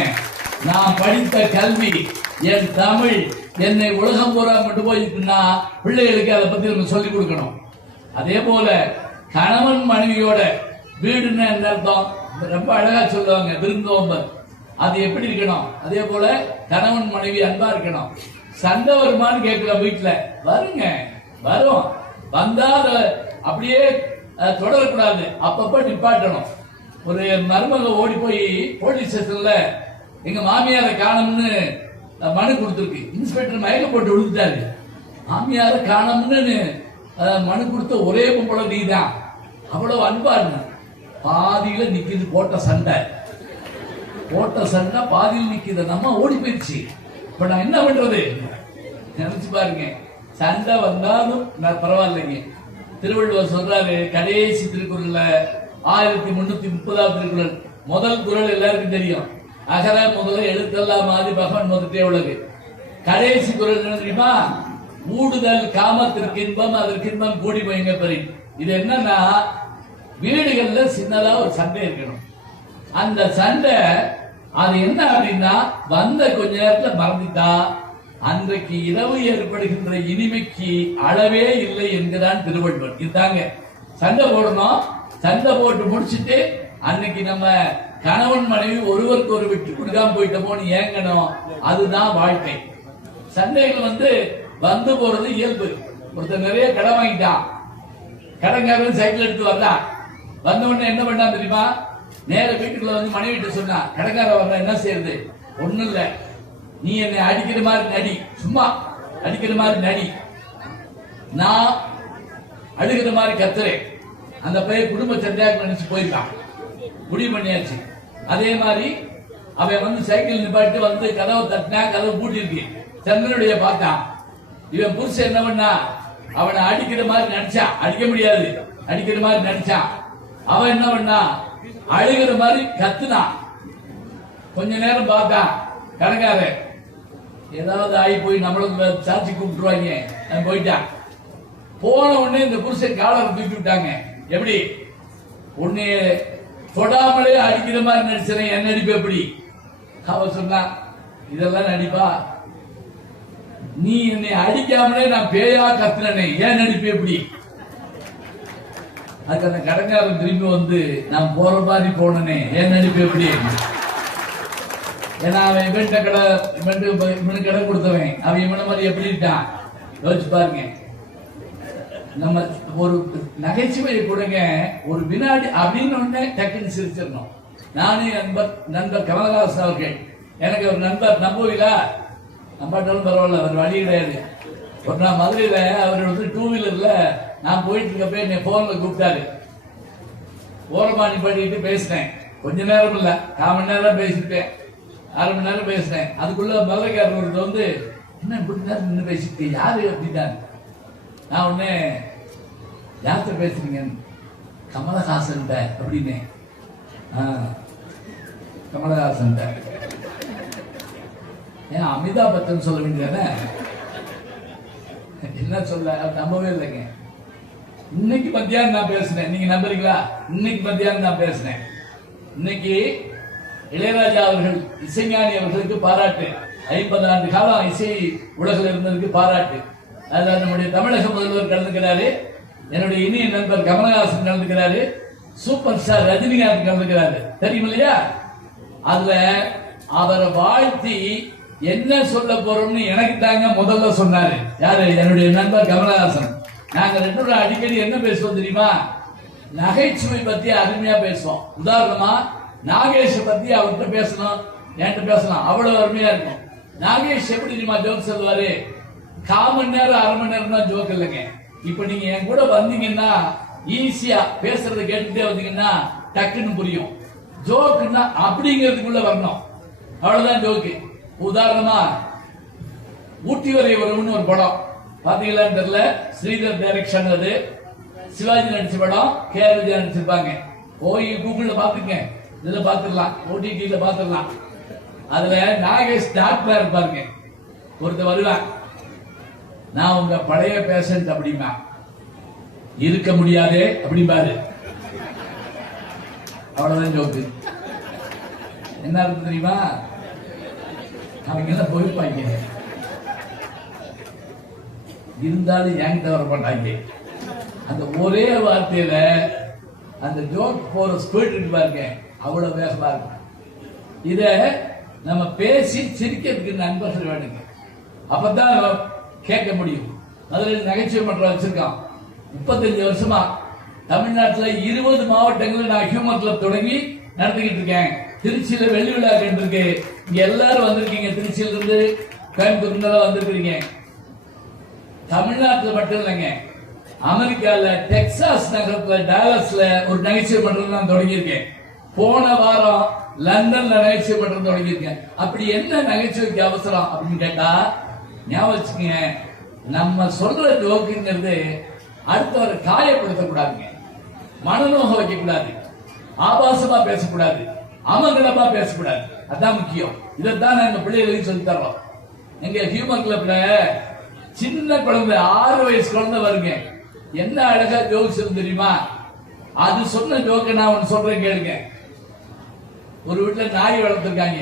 நான் படித்த கல்வி, என் தமிழ் என்னை உலகம் பூரா கொண்டு போயிருக்குன்னா பிள்ளைகளுக்கு அதை பத்தி நம்ம சொல்லிக் கொடுக்கணும். அதே போல கணவன் மனைவியோட வீடுன்னு என்ன அர்த்தம்? ரொம்ப அழகா சொல்லுவாங்க, விருந்தோம்பர். அது எப்படி இருக்கணும்? அதே போல கணவன் மனைவி அன்பா இருக்கணும். சண்டை வருமானு கேட்கல, வீட்டுல வருங்க, வரும். வந்தா அப்படியே தொடரக்கூடாது, அப்பப்ப நிப்பாட்டணும். ஒரு மருமக ஓடி போய் போலீஸ் ஸ்டேஷன்ல எங்க மாமியாரை காணும்னு மனு கொடுத்துருக்கு. இன்ஸ்பெக்டர் மயக்க போட்டு விழுந்துட்டாரு. மாமியாரை காணும்னு மனு கொடுத்த ஒரே பொம்பளை நீதான். அவ்வளவு அன்பா இருந்த பாதியில நிக்குது, போட்ட சண்டை பாதியில் நிக்குது. நம்ம ஓடி போயிடுச்சு. இப்ப நான் என்ன பண்றது? நினைச்சு பாருங்க. சண்டை வந்தாலும் நான் பரவாயில்லைங்க. திருவள்ளுவர் சொல்றாரு கடைசி திருக்குறள்ல 1330 திருக்குறள், முதல் குறள் எல்லாருக்கும் தெரியும். அகர முதல எழுத்தெல்லாம் ஆதி பகவன் முதற்றே உலகு. கடைசி குறள் என்ன தெரியுமா? ஊடுதல் காமத்திற்கு இன்பம் அதற்கு இன்பம் கூடி போய்ங்க பெரிய. இது என்னன்னா, வீடுகள்ல சின்னதா ஒரு சண்டை இருக்கணும். அந்த சண்டை அது என்ன அப்படின்னா, வந்த கொஞ்ச நேரத்துல மறந்துட்டா அன்றைக்கு இரவு ஏற்படுகின்ற இனிமைக்கு அளவே இல்லை என்கிறான் திருவள்ளுவர். இதுதாங்க சண்டை போடணும். சண்டை போட்டு முடிச்சுட்டு அன்னைக்கு நம்ம கணவன் மனைவி ஒருவருக்கு ஒரு விட்டு கொடுக்காம போயிட்டோமோன்னு ஏங்கணும். அதுதான் வாழ்க்கை. சண்டைகள் வந்து போறது இயல்பு. ஒருத்தர் நிறைய கடன் வாங்கிட்டான். கடன்காரன் சைக்கிள் எடுத்து வந்தான். வந்த உடனே என்ன பண்ணா தெரியுமா? நேர வீட்டுக்குள்ள மனைவி கிட்ட சொன்னா, கடன்கார வர்ற என்ன செய்யறது? ஒண்ணும் இல்ல, நீ என்னை அடிக்கிற மாதிரி நடி, சும்மா அடிக்கிற மாதிரி நடி, நான் அழுகிற மாதிரி கத்துறேன். அந்த பையன் குடும்ப சண்டையாக நினைச்சு போயிருக்கான். முடிவு பண்ணியாச்சு. அதே மாதிரி அவன் சைக்கிள் நிப்பாட்டு கதவை தட்டினா, கதவை பூட்டி இருக்கு. சந்திரனுடைய பார்த்தான். இவன் புருஷன் என்ன பண்ணா, அவனை அடிக்கிற மாதிரி நடிச்சான். அடிக்க முடியாது, அடிக்கிற மாதிரி நடிச்சான். அவன் என்ன பண்ணா, அழுகிற மாதிரி கத்துனான். கொஞ்ச நேரம் பார்த்தான் கணக்கார, ஏதாவது ஆகி போய் நம்மளுக்கு சாட்சி கூப்பிட்டுருவாங்க. போயிட்டான். போன உடனே இந்த புருஷன் காலரை தூக்கி விட்டாங்க. எப்படி? உன்னை தொடாமலே அடிக்கிற மாதிரி நடிச்சேன், என் நடிப்பு எப்படி? அவ சொன்னா, இதெல்லாம் நடிப்பா? நீ என்னை அடிக்காமலே நான் பேயா கத்துனே, ஏன் நடிப்பு எப்படி? அதுக்கு அந்த கடங்காரன் திரும்பி நான் போற மாதிரி போனனே, ஏன் நடிப்பு எப்படி? ஏன்னா அவன் இவன் கடை கொடுத்தவன், அவன் இவன மாதிரி எப்படி இருக்கான் யோசிச்சு பாருங்க. நம்ம ஒரு நகைச்சுவையை கொடுங்க, ஒரு வினாடி அப்படின்னு டக்குன்னு சிரிச்சிடணும். நானே நண்பர் கமலஹாசன் அவர்கள், எனக்கு ஒரு நண்பர் நம்புவீங்களா? நம்பாட்டாலும் பரவாயில்ல, அவர் வழி கிடையாது. ஒரு நாள் மதுரையில அவர் 2 வீலர்ல நான் போயிட்டு இருக்கப்ப என்னை போன்ல கூப்பிட்டாரு. ஓரமா நிப்பாட்டிட்டு பேசினேன். கொஞ்ச நேரம் இல்ல, 1/4 மணி நேரம் பேசிட்டேன், 1/2 மணி நேரம் பேசினேன். அதுக்குள்ள மதுரைக்காரர் என்ன இப்படி நேரம் நின்று பேசிட்டு யாரு அப்படின்னாரு. நான் உடனே யார்கிட்ட பேசுறீங்க? கமலஹாசன் அப்படின்னு. கமலஹாசன் ஏன் அமிதாப் பச்சன் சொல்ல வேண்டியதானே? என்ன சொல்ல, நம்பவே இல்லைங்க. இன்னைக்கு மத்தியானம் நான் பேசினேன், நீங்க நம்புறீங்களா? இன்னைக்கு மத்தியானம் நான் பேசினேன். இன்னைக்கு இளையராஜா அவர்கள், இசைஞானி அவர்களுக்கு பாராட்டு. 50 ஆண்டு காலம் இசை உலகில் இருந்ததுக்கு பாராட்டு. அதில் நம்முடைய தமிழக முதல்வர் கலந்துக்கிறாரு, என்னுடைய இனிய நண்பர் கமலஹாசன் கலந்துக்கிறாரு, சூப்பர் ஸ்டார் ரஜினிகாந்த் கலந்துக்கிறாரு. தெரியும் இல்லையா? அதுல அவரை வாழ்த்தி என்ன சொல்ல போறோம்னு எனக்கு தாங்க முதல்ல சொன்னாரு. யாரு? என்னுடைய நண்பர் கமலஹாசன். நாங்க 2 பேரும் அடிக்கடி என்ன பேசுவோம் தெரியுமா? நகைச்சுவை பத்தி அருமையா பேசுவோம். உதாரணமா நாகேஷ் பத்தி அவர்கிட்ட பேசணும், என்கிட்ட பேசலாம், அவ்வளவு அருமையா இருக்கும். நாகேஷ் எப்படி தெரியுமா ஜோக் சொல்லுவாரு? 1/4 மணி நேரம் 1/2 மணி நேரம் தான் ஜோக் இல்லைங்க. இப்ப நீங்க என் கூட வந்தீங்கன்னா ஈஸியா பேசுறத கேட்டுட்டே வந்தீங்கன்னா டக்குன்னு புரியும். ஜோக்குன்னா அப்படிங்கிறதுக்குள்ள வரணும், அவ்வளவுதான் ஜோக்கு. உதாரணமா ஊட்டி வரை வரும்னு ஒரு படம் பாத்தீங்களான்னு தெரியல, ஸ்ரீதர் டைரக்ஷன், அது சிவாஜி நடிச்ச படம், கே.ஆர். விஜயா நடிச்சிருப்பாங்க. போய் கூகுள்ல பாத்துங்க, இதுல பாத்துடலாம், ஓடிடில பாத்துடலாம். அதுல நாகேஷ் டாக்டரா இருப்பாருங்க. ஒருத்தர் வருவான், நான் உங்க பழைய பேஷண்ட் அப்படிமா, இருக்க முடியாதே அப்படிம்பாரு. அவ்வளவுதான் ஜோக்கு. என்ன இருக்கு தெரியுமா? அவங்க எல்லாம் போயிருப்பாங்க. இருந்தாலும் என்கிட்ட வர மாட்டாங்க. அந்த ஒரே வார்த்தையில அந்த ஜோக் போற ஸ்பீட் இருக்கு பாருங்க, அவ்வளவு வேகமா இருக்கும். இத நம்ம பேசி சிரிக்கிறதுக்கு நண்பர்கள் வேணுங்க, அப்பதான் கேட்க முடியும். அதுல நகைச்சுவை மன்றம் வச்சிருக்கான். 35 வருஷமா தமிழ்நாட்டுல 20 மாவட்டங்களில் நான் ஹியூமர் கிளப் தொடங்கி நடத்திக்கிட்டு இருக்கேன். திருச்சியில வெள்ளி விழா கண்டிருக்கு, இங்க எல்லாரும் வந்திருக்கீங்க. திருச்சியில இருந்து கோயம்புத்தூர்ல வந்திருக்கீங்க. தமிழ்நாட்டுல மட்டும் இல்லைங்க, அமெரிக்கால டெக்சாஸ் நகரத்துல டாலஸ்ல ஒரு நகைச்சுவை மன்றம் நான் தொடங்கியிருக்கேன். போன வாரம் லண்டன்ல நகைச்சுவை மன்றம் தொடங்கியிருக்கேன். அப்படி என்ன நகைச்சுவைக்கு அவசரம் அப்படின்னு கேட்டா, ஞாபகம் வச்சுக்கங்க, நம்ம சொல்ற ஜோக்குங்கிறது அடுத்தவரை காயப்படுத்தக்கூடாதுங்க, மனநோக வைக்க கூடாது, ஆபாசமா பேசக்கூடாது, அமங்கலமா பேசக்கூடாது. அதான் முக்கியம். இதைத்தான் நாங்க பிள்ளைகளுக்கு சொல்லி தர்றோம். எங்க ஹியூமர் கிளப்ல சின்ன குழந்தை 6 வயசு குழந்தை வருங்க, என்ன அழகா ஜோக் சொல்லு தெரியுமா? அது சொன்ன ஜோக்க நான் ஒன்னு சொல்றேன் கேளுங்க. ஒரு வீட்டுல நாய் வளர்த்திருக்காங்க.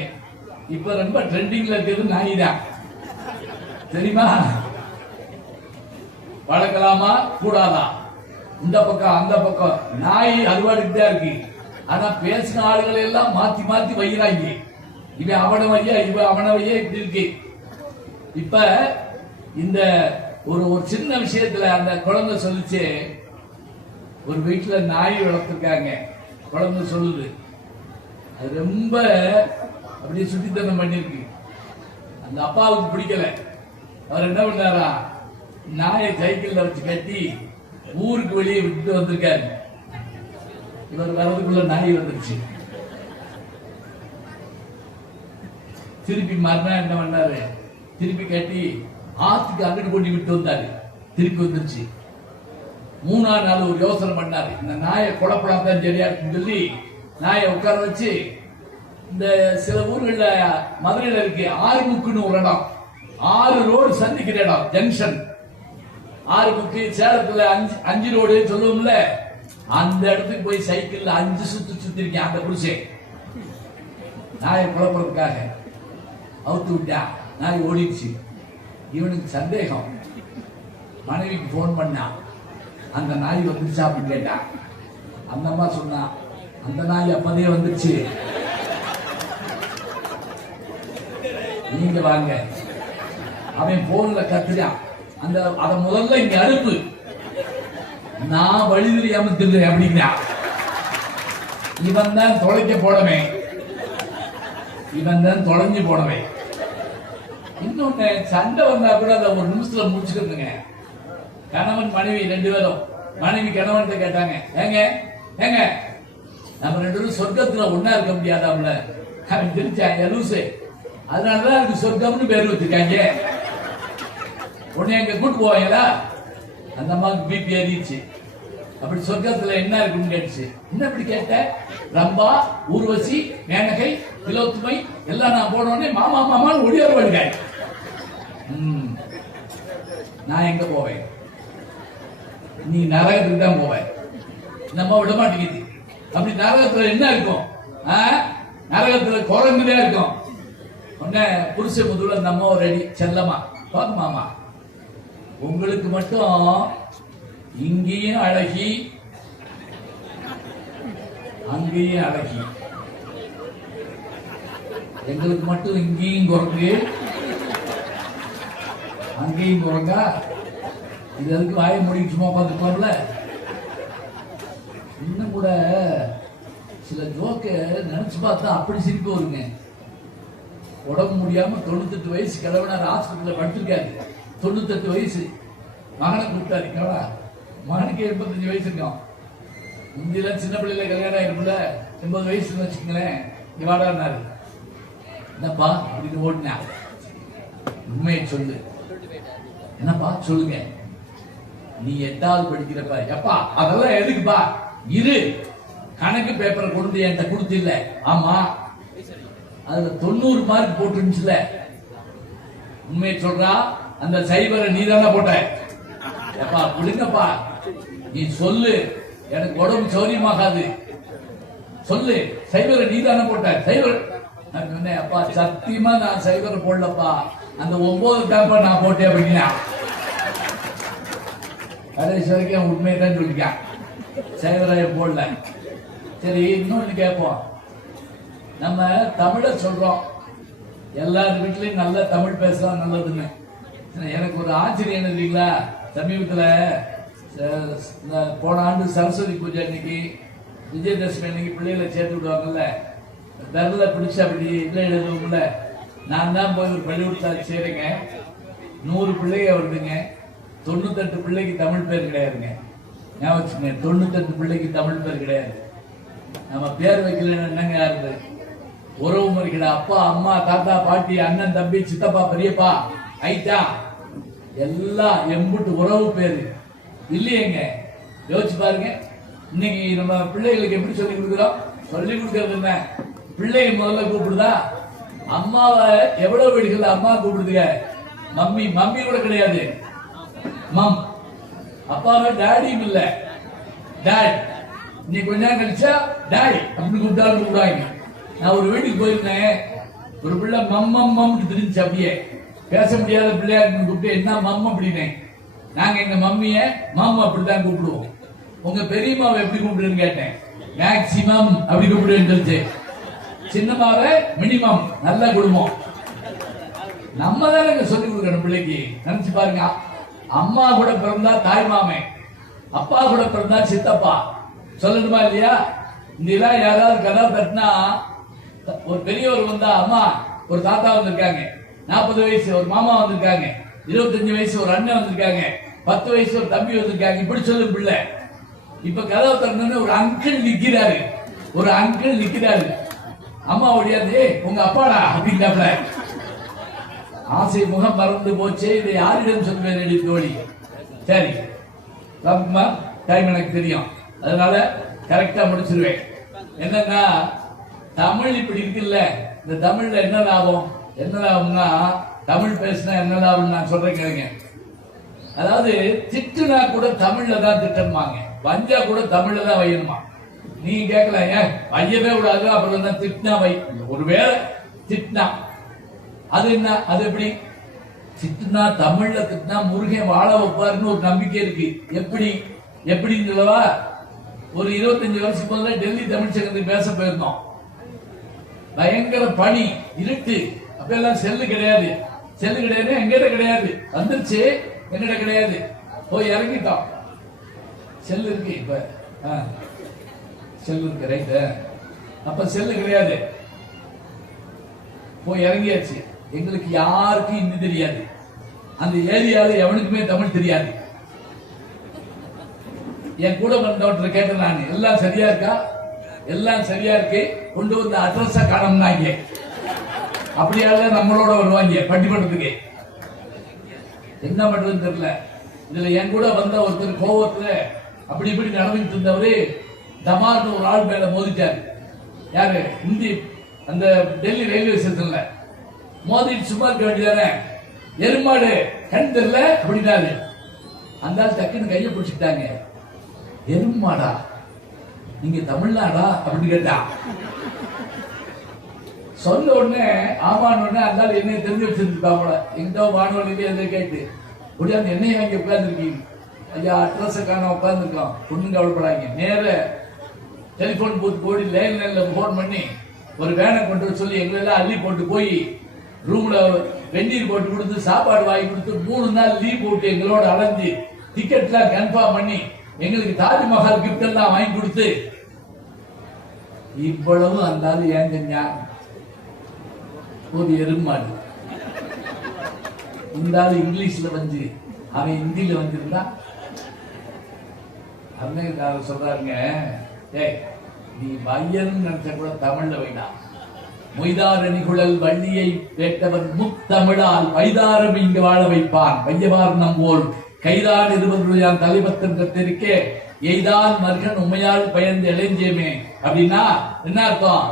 இப்ப ரொம்ப ட்ரெண்டிங்ல இருக்கிறது நாய் தான், தெரியுமா? வளர்க்கலாமா கூடாதா, இந்த பக்கம் அந்த பக்கம் நாய் அறுவாடுக்கிட்டே இருக்கு. ஆனா பேசின ஆளுகளை எல்லாம் மாத்தி மாத்தி வைக்கிறாங்க. இவன் அவன வையா, இவன் அவன வையா, இப்படி இருக்கு. இப்ப இந்த ஒரு சின்ன விஷயத்துல அந்த குழந்தை சொல்லிச்சு, ஒரு வீட்டுல நாய் வளர்த்திருக்காங்க. குழந்தை சொல்லுது, அது ரொம்ப அப்படியே சுட்டித்தனம் பண்ணிருக்கு. அந்த அப்பாவுக்கு பிடிக்கல. அவர் என்ன பண்ணாரா, நாயை சைக்கிள்ல வச்சு கட்டி ஊருக்கு வெளியே விட்டு வந்திருக்காரு. இவர் வர்றதுக்குள்ள நாய் வந்துருச்சு. திருப்பி மறுநாள் என்ன பண்ணாரு, திருப்பி கட்டி ஆத்துக்கு அங்கிட்டு கொண்டு விட்டு வந்தாரு. திருப்பி வந்துருச்சு. 3ஆம் நாள் ஒரு யோசனை பண்ணாரு, இந்த நாயை குழப்பலாம் தான் சரியா இருக்குன்னு சொல்லி நாயை உட்கார வச்சு, இந்த சில ஊர்கள்ல மதுரையில இருக்கு ஆறுமுக்குன்னு ஒரு இடம், 6 ரோடு சந்திக்கிற இடம், ஜங்ஷன். ஆறுமுக்கு சேலத்துல 5 ரோடு சொல்லுவோம்ல, அந்த இடத்துக்கு போய் சைக்கிள்ல 5 சுத்தி இருக்கேன். அந்த புருஷன் நாயை குழப்பறதுக்காக அவுத்து விட்டா, நாய் ஓடிடுச்சு. இவனுக்கு சந்தேகம், மனைவிக்கு போன் பண்ணா, அந்த நாய் வந்துருச்சா அப்படின்னு கேட்டா. அந்த அம்மா சொன்னா, அந்த நாய் அப்பதே வந்துருச்சு, நீங்க வாங்க. அவன் போன்ல கத்துறான், அந்த அத முதல்ல இங்க அனுப்பு, நான் வழி தெரியாம தில்லை அப்படிங்கிறான். இவன் தான் தொலைக்க போனவன், இவன் தான் தொலைஞ்சு போனவன். இன்னொன்னு, சண்டை வந்தா கூட அதை ஒரு நிமிஷத்துல முடிச்சுக்கிறதுங்க. கணவன் மனைவி 2 பேரும், மனைவி கணவன் கேட்டாங்க, ஏங்க ஏங்க நம்ம 2 பேரும் சொர்க்கத்துல ஒன்னா இருக்க முடியாதாம்ல? அவன் தெரிஞ்சாங்க லூசு, அதனாலதான் அதுக்கு சொர்க்கம்னு பேர் வச்சிருக்காங்க. உடனே எங்க கூட்டு போவாங்களா? அந்த அம்மாவுக்கு பிபி ஏறிடுச்சு. அப்படி சொர்க்கத்துல என்ன இருக்குன்னு கேட்டுச்சு. என்ன இப்படி கேட்ட? ரம்பா, ஊர்வசி, மேனகை, திலோத்துமை எல்லாம் நான் போனோடனே மாமா மாமான்னு ஒடியாருவாங்க. நான் எங்க போவேன்? நீ நரகத்துக்கு தான் போவேன். நம்ம விட மாட்டேங்குது. அப்படி நரகத்துல என்ன இருக்கும்? நரகத்துல குரங்குதான் இருக்கும். உடனே புருஷ முதல்ல அந்த அம்மா ரெடி செல்லமா, பாத்து மாமா, உங்களுக்கு மட்டும் இங்கேயும் அழகி அங்கேயும் அழகி, எங்களுக்கு மட்டும் இங்கேயும் குரங்கு அங்கேயும் குரங்கா? இது எதுக்கு வாய முடியும் சும்மா பார்த்துக்கலாம்ல? இன்னும் கூட சில ஜோக்க நினைச்சு பார்த்தா அப்படி சிரிப்பு வருங்க. உடம்பு முடியாம 98 வயசு கிழவனார் ஹாஸ்பிட்டல்ல படுத்திருக்காரு. 98 வயசு. மகனை கூப்பிட்டாரு, கேவா மகனுக்கு 85 வயசு இருக்கும். முந்தியெல்லாம் சின்ன பிள்ளைல கல்யாணம் ஆயிருக்குல்ல, 80 வயசுன்னு வச்சுக்கங்களேன். இவாடாரு, என்னப்பா அப்படின்னு ஓடினா, உண்மையை சொல்லு. என்னப்பா சொல்லுங்க. நீ 8வது படிக்கிறப்ப, எப்பா அதெல்லாம் எதுக்குப்பா, இரு கணக்கு பேப்பரை கொண்டு என்கிட்ட கொடுத்து இல்ல. ஆமா, அதுல 90 மார்க் போட்டுருந்துச்சுல. உண்மையை சொல்றா, அந்த சைபரை நீ தானே போட்ட. எப்பா விடுங்கப்பா, நீ சொல்லு, எனக்கு உடம்பு சௌரியமாகாது, சொல்லு. சைபரை நீ தானே போட்ட. சைபர் சொன்னேன், அப்பா சத்தியமா நான் சைபரை போடலப்பா, அந்த 9 பேப்பர் நான் போட்டேன் அப்படின்னா. கடைசி வரைக்கும் உண்மையை தான் சொல்லிக்கான், சேகராய போடல. சரி, இன்னொன்னு கேட்போம். நம்ம தமிழ சொல்றோம், எல்லார் வீட்லயும் நல்ல தமிழ் பேசலாம், நல்லதுன்னு. எனக்கு ஒரு ஆச்சரியம் என்ன தெரியுங்களா? சமீபத்துல போன ஆண்டு சரஸ்வதி பூஜை அன்னைக்கு, விஜயதசமி அன்னைக்கு பிள்ளைகளை சேர்த்து விடுவாங்கல்ல, விரல பிடிச்சு அப்படி இல்லை எழுதுவோம்ல, நான் தான் போய் ஒரு பள்ளிக்கூடத்தில் சேருங்க. 100 பிள்ளைங்க வருதுங்க, 98 பிள்ளைக்கு தமிழ் பேர் கிடையாதுங்க. ஞாபகம், 98 பிள்ளைக்கு தமிழ் பேர் கிடையாது. நம்ம பேர் வைக்கலன்னு என்னங்க யாரு? உறவு முறைகிற அப்பா அம்மா தாத்தா பாட்டி அண்ணன் தம்பி சித்தப்பா பெரியப்பா ஐட்டா எல்லாம் எம்புட்டு உறவு பேரு இல்லையேங்க. யோசிச்சு பாருங்க. இன்னைக்கு நம்ம பிள்ளைகளுக்கு எப்படி சொல்லி கொடுக்குறோம்? சொல்லி கொடுக்கறது என்ன? பிள்ளைங்க முதல்ல கூப்பிடுதா, அம்மாவை எவ்வளவு வீடுகள் அம்மா கூப்பிடுதுங்க, மம்மி. மம்மி கூட கிடையாது, மம். அப்பாவை டாடியும் இல்ல, டாட். நீ கொஞ்ச நேரம் கழிச்சா டாடி அப்படின்னு கூப்பிட்டாலும் கூப்பிடுவாங்க. நான் ஒரு வீட்டுக்கு போயிருந்தேன், ஒரு பிள்ளை மம் தெரிஞ்சு, அப்படியே பேச முடியாத பிள்ளையா கூப்பிட்டு என்ன மம் அப்படின்னேன். நாங்க எங்க மம்மிய மம் அப்படித்தான் கூப்பிடுவோம். உங்க பெரியம்மாவை எப்படி கூப்பிடுன்னு கேட்டேன். மேக்சிமம் அப்படி கூப்பிடுன்னு சொல்லிச்சு. சின்னமாவை மினிமம். நல்ல குடும்பம். நம்ம தானே சொல்லி கொடுக்கணும் பிள்ளைக்கு. நினைச்சு பாருங்க, அம்மா கூட பிறந்தா தாய் மாமே, அப்பா கூட பிறந்தா சித்தப்பா. சொல்லணுமா இல்லையா? இந்த யாராவது கதா தட்டினா, ஒரு பெரியவர் வந்தா, அம்மா ஒரு தாத்தா வந்திருக்காங்க, 40 வயசு ஒரு மாமா வந்திருக்காங்க, 25 வயசு ஒரு அண்ணன் வந்திருக்காங்க, 10 வயசு ஒரு தம்பி வந்திருக்காங்க, இப்படி சொல்லும் பிள்ளை. இப்ப கதவை திறந்தோன்னு ஒரு அங்கிள் நிக்கிறாரு, ஒரு அங்கிள் நிக்கிறாரு. அம்மா ஓடியாது, உங்க அப்பாடா அப்படின்னாப்ல. ஆசை முகம் மறந்து போச்சே, இதை யாரிடம் சொல்வேன் தோழி? சரி, டைம் எனக்கு தெரியும், அதனால கரெக்டா முடிச்சிருவேன். என்னன்னா, தமிழ் இப்படி இருக்குல்ல, இந்த தமிழ்ல என்ன லாபம்? என்ன லாபம்னா, தமிழ் பேசினா என்ன லாபம் நான் சொல்றேன் கேளுங்க. அதாவது திட்டுனா கூட தமிழ்ல தான் திட்டணுமாங்க, வஞ்சா கூட தமிழ்ல தான் வையணுமா. நீங்க கேட்கலாம், ஏன் வையவே விடாது, அப்புறம் தான் திட்டினா வை. ஒருவேளை திட்டினா அது என்ன? அது எப்படி? திட்டுனா தமிழ்ல திட்டினா முருகன் வாழ வைப்பாருன்னு ஒரு நம்பிக்கை இருக்கு. எப்படி எப்படின்னு சொல்லவா? ஒரு 25 வருஷம் முதல்ல டெல்லி தமிழ் சங்கத்துக்கு பேச போயிருந்தோம். பயங்கர பனி, இருட்டு. அப்ப எல்லாம் செல்லு கிடையாது. செல்லு கிடையாது, எங்கிட்ட கிடையாது. வந்துருச்சு, எங்கிட்ட கிடையாது. போய் இறங்கிட்டோம். செல்லு இருக்கு, இப்ப செல்லு இருக்கு, ரைட்டு. அப்ப செல்லு கிடையாது. போய் இறங்கியாச்சு. எங்களுக்கு யாருக்கும் ஹிந்தி தெரியாது. அந்த ஏரியாவில் எவனுக்குமே தமிழ் தெரியாது. என் கூட வந்தவற்றை கேட்டேன் நான், எல்லாம் சரியா இருக்கா? எல்லாம் சரியா இருக்கு, கொண்டு வந்த அட்ரஸ காணோம்னாங்க. அப்படியால நம்மளோட வருவாங்க பட்டிமன்றத்துக்கு. என்ன பண்றதுன்னு தெரியல. இதுல என் கூட வந்த ஒருத்தர் கோவத்துல அப்படி இப்படி நடந்துட்டு இருந்தவரு தமார்னு ஒரு ஆள் மேல மோதிட்டாரு. யாரு? ஹிந்தி. அந்த டெல்லி ரயில்வே ஸ்டேஷன்ல மோதிட்டு சும்மா இருக்க வேண்டியதானே, எருமாடு கண் தெரியல அப்படின்னாரு. அந்த ஆள் டக்குன்னு கையை பிடிச்சிட்டாங்க. எருமாடா, நீங்க தமிழ்நாடா அப்படின்னு கேட்டா. சொல்ல உடனே ஆமான்னு உடனே அந்த ஆள் என்னைய தெரிஞ்சு வச்சிருக்காங்க. எங்க வானொலியில எதை கேட்டு முடியாது, என்னைய அங்க உட்கார்ந்து இருக்கீங்க? ஐயா, அட்ரஸ காண உட்கார்ந்துருக்கோம். ஒண்ணும் கவலைப்படாங்க. நேர டெலிபோன் பூத் போடி லைன்ல போன் பண்ணி ஒரு வேனை கொண்டு வர சொல்லி எங்களெல்லாம் அள்ளி போட்டு போய் ரூம்ல வெந்நீர் போட்டு கொடுத்து சாப்பாடு வாங்கி கொடுத்து 3 நாள் லீவ் போட்டு எங்களோட அலைஞ்சு டிக்கெட்லாம் கன்ஃபார்ம் பண்ணி எங்களுக்கு தாஜ்மஹால் கிஃப்ட் எல்லாம் வாங்கி கொடுத்து இவ்வளவு அந்த ஆள் ஏன் செஞ்சா? ஒரு எருமாடு. இந்த ஆள் இங்கிலீஷ்ல வந்து அவன் ஹிந்தியில வந்திருந்தா அண்ணன் சொல்றாருங்க, ஏய் நீ பையன் நினைச்ச கூட தமிழ்ல வைடா. மொய்தாரணி குழல் வள்ளியை வேட்டவன் முத்தமிழால் வைதாரம் இங்கு வாழ வைப்பான். வையவார் நம்போல் கைதான் இருவருடையான் தலைபத்தன் கத்திருக்கே எய்தான் மர்கன் உமையால் பயந்து இளைஞ்சேமே. அப்படின்னா என்ன அர்த்தம்?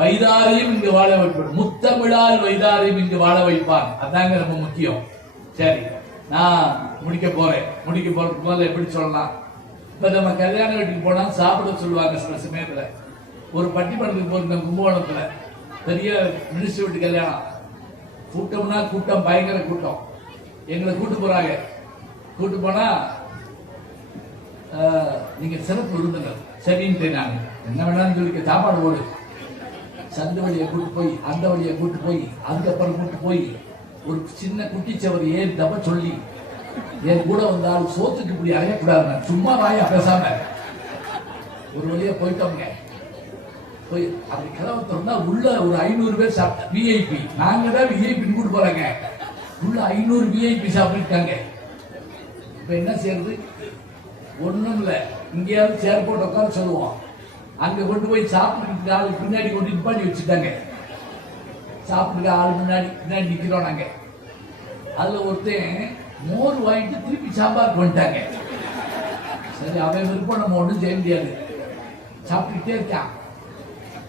வைதாரையும் இங்கு வாழ வைப்பான், முத்தமிழால் வைதாரையும் இங்கு வாழ வைப்பான். அதாங்க ரொம்ப முக்கியம். சரி, நான் முடிக்க போறதுக்கு முதல்ல எப்படி சொல்லலாம்? இப்ப நம்ம கல்யாண வீட்டுக்கு போனா சாப்பிட சொல்லுவாங்க. சில சமயத்துல ஒரு பட்டிமன்றத்துக்கு போயிருந்த கும்பகோணத்துல பெரிய மினிஸ்டர் வீட்டு கல்யாணம். கூட்டம்னா கூட்டம், பயங்கர கூட்டம். எங்களை கூட்டு போறாங்க. கூட்டு போனா நீங்க சிறப்பு விருந்தினர் சரின்ட்டு நான் என்ன வேணாலும் சொல்லி சாப்பாடு போடு, சந்த வழியை கூட்டு போய் அந்த வழியை கூட்டு போய் அதுக்கப்புறம் கூட்டு போய் ஒரு சின்ன குட்டிச்சவர் ஏறி தப்ப சொல்லி என் கூட வந்தால் சோத்துக்கு இப்படி அறையக்கூடாது, சும்மா வாயா பேசாம ஒரு வழியா போயிட்டோங்க. போய் அப்படி கதவை திறந்தா உள்ள ஒரு 500 பேர் சாப்பிட்ட விஐபி, நாங்க தான் விஐபி கூட்டு போறாங்க, உள்ள 500 விஐபி சாப்பிட்டுருக்காங்க. இப்ப என்ன செய்யறது? ஒண்ணும் இல்ல, இங்கேயாவது சேர் போட்டு உட்கார சொல்லுவோம், அங்க கொண்டு போய் சாப்பிட்டு ஆளு பின்னாடி கொண்டு நிப்பாட்டி வச்சுட்டாங்க. சாப்பிட்டு ஆளு பின்னாடி நிக்கிறோம் நாங்க. அதுல ஒருத்தன் மோர் வாங்கிட்டு திருப்பி சாம்பார் வந்துட்டாங்க. சரி, அவன் விருப்பம் நம்ம ஒன்றும் செய்ய முடியாது. சாப்பிட்டுக்கிட்டே இருக்கான்,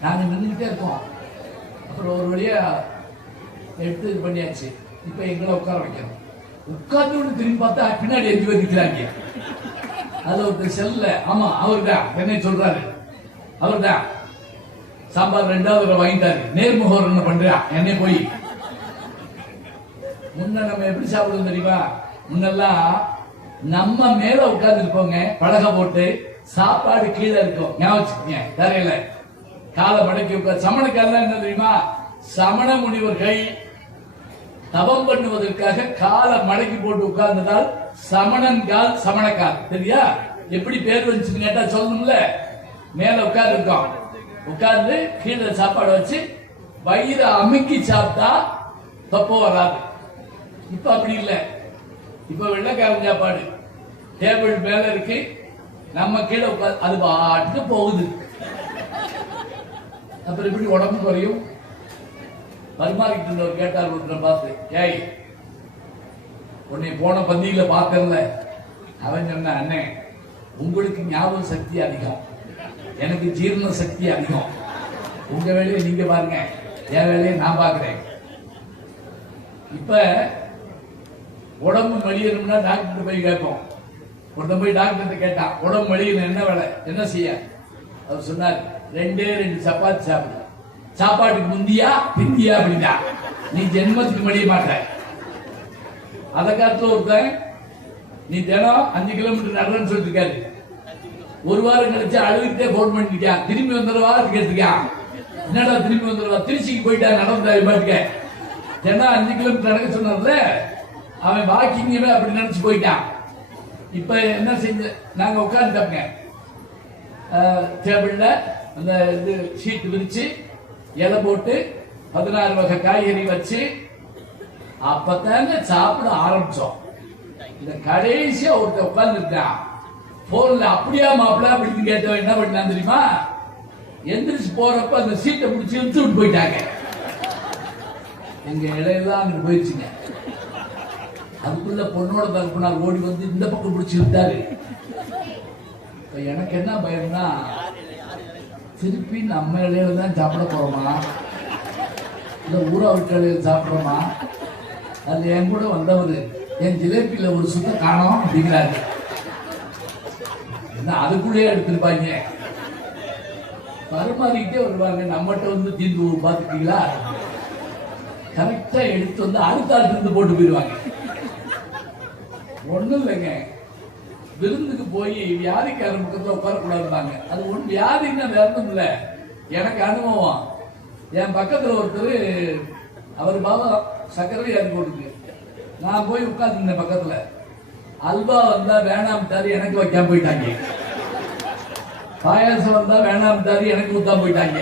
நாங்க நின்றுக்கிட்டே இருக்கோம். அப்புறம் ஒரு வழியா எடுத்து இது பண்ணியாச்சு. இப்ப எங்களை உட்கார வைக்கிறோம். உட்கார்ந்து திரும்பி பார்த்தா பின்னாடி 5 பேர் நிற்கிறாங்க. அதுல ஒருத்தர் செல்ல, ஆமா அவர்தான் என்ன சொல்றாரு, அவர்தான் சாம்பார் 2வது வாங்கிட்டாரு, நேர்முகம் என்ன பண்றா என்னை போய். முன்ன நம்ம எப்படி சாப்பிடுவோம் தெரியுமா? முன்னெல்லாம் நம்ம மேல உட்கார்ந்து இருப்போங்க, பலகை போட்டு, சாப்பாடு கீழே இருக்கும், ஞாபகம் தரையில காலை மடக்கி உட்கார். சமணக்கால என்ன தெரியுமா? சமண முனிவர்கள் தவம் பண்ணுவதற்காக காலை மடக்கி போட்டு உட்கார்ந்ததால் சமணன் கால் சமணக்கால். சரியா? எப்படி பேர் வந்துச்சுன்னு கேட்டா சொல்லணும்ல. மேல உட்கார்ந்து இருக்கோம், உட்கார்ந்து கீழே சாப்பாடு வச்சு வயிறு அமுக்கி சாப்பிட்டா தொப்ப வராது. இப்ப அப்படி இல்ல, இப்ப வெள்ளைக்காரன் சாப்பாடு டேபிள் மேல இருக்கு, நம்ம கீழே உட்கார்ந்து அது பாட்டுக்கு போகுது. அப்புறம் இப்படி உடம்பு குறையும். பரிமாறிட்டு இருந்தவர் கேட்டார் ஒருத்தரை பார்த்து, ஏய் உன்னை போன பந்தியில பார்த்தல. அவன் சொன்ன, அண்ணே உங்களுக்கு ஞாபக சக்தி அதிகம், எனக்கு ஜீரண சக்தி அதிகம், உங்க வேலையை நீங்க பாருங்க, என் வேலையை நான் பாக்குறேன். இப்ப உடம்பு மலியணும்னா டாக்டர் போய் கேட்போம். ஒருத்தன் போய் டாக்டர் கேட்டான், உடம்பு மலியணும் என்ன வேலை, என்ன செய்ய? அவர் சொன்னார், 2 சப்பாத்தி சாப்பிடு. சாப்பாட்டுக்கு முந்தியா பிந்தியா அப்படின்னா நீ ஜென்மத்துக்கு மடிய மாட்ட. அதை காலத்துல ஒருத்தன் நீ தினம் 5 கிலோமீட்டர் நடறன்னு சொல்லிட்டு இருக்காரு. ஒரு வாரம் கழிச்சு அழுதுகிட்டே போன் பண்ணிருக்கான், திரும்பி வந்துடுவா கேட்டிருக்கான். என்னடா திரும்பி வந்துடுவா? திருச்சிக்கு போயிட்டா நடந்தாரு பாட்டுக்க. தினம் 5 கிலோமீட்டர் நடக்க சொன்னார்ல, அவன் வாக்கிங்கவே அப்படி நினைச்சு போயிட்டான். இப்ப என்ன செஞ்ச, நாங்க உட்கார்ந்துட்டோங்க டேபிள்ல, அந்த இது ஷீட் விரிச்சு இலை போட்டு 16 வகை காய்கறி வச்சு அப்பதாங்க சாப்பிட ஆரம்பிச்சோம். இந்த கடைசியா ஒருத்தர் உட்கார்ந்து இருக்கான் போன்ல, அப்படியா மாப்பிள்ள அப்படின்னு கேட்டவன் என்ன பண்ணான் தெரியுமா? எந்திரிச்சு போறப்ப அந்த சீட்டை பிடிச்சி இழுத்து விட்டு போயிட்டாங்க. எங்க இடையெல்லாம் அங்க போயிடுச்சுங்க. அதுக்குள்ள பொண்ணோட தரப்புனார் ஓடி வந்து இந்த பக்கம் பிடிச்சி விட்டாரு. எனக்கு என்ன பயம்னா, திருப்பி நம்ம இடையில தான் சாப்பிட போறோமா, இல்ல ஊரா விட்டு இடையில சாப்பிடுறோமா? அது என் கூட வந்தவர் என் ஜிலேபியில ஒரு சுத்த காணோம் அப்படிங்கிறாரு. அதுக்குள்ளே எடுத்திருப்பாங்க, பரிமாறிக்கிட்டே வருவாங்க. நம்மகிட்ட வந்து தீர்ந்து பாத்துட்டீங்களா, கரெக்டா எடுத்து வந்து அடுத்த ஆள் இருந்து போட்டு போயிடுவாங்க. ஒண்ணும் இல்லைங்க, விருந்துக்கு போய் வியாதிக்கார பக்கத்துல உட்காரக்கூடாதுனாங்க. அது ஒண்ணு வியாதின்னா வேறதும் இல்ல, எனக்கு அனுபவம். என் பக்கத்துல ஒருத்தர், அவர் பாபா சக்கரை வியாதி போட்டுருக்கு. நான் போய் உட்கார்ந்து பக்கத்துல, அல்வா வந்தா வேணாம்ட்டாரு, எனக்கு வைக்காம போயிட்டாங்க. பாயாசம் வந்தா வேணாம்ட்டாரு, எனக்கு ஊத்தாம போயிட்டாங்க.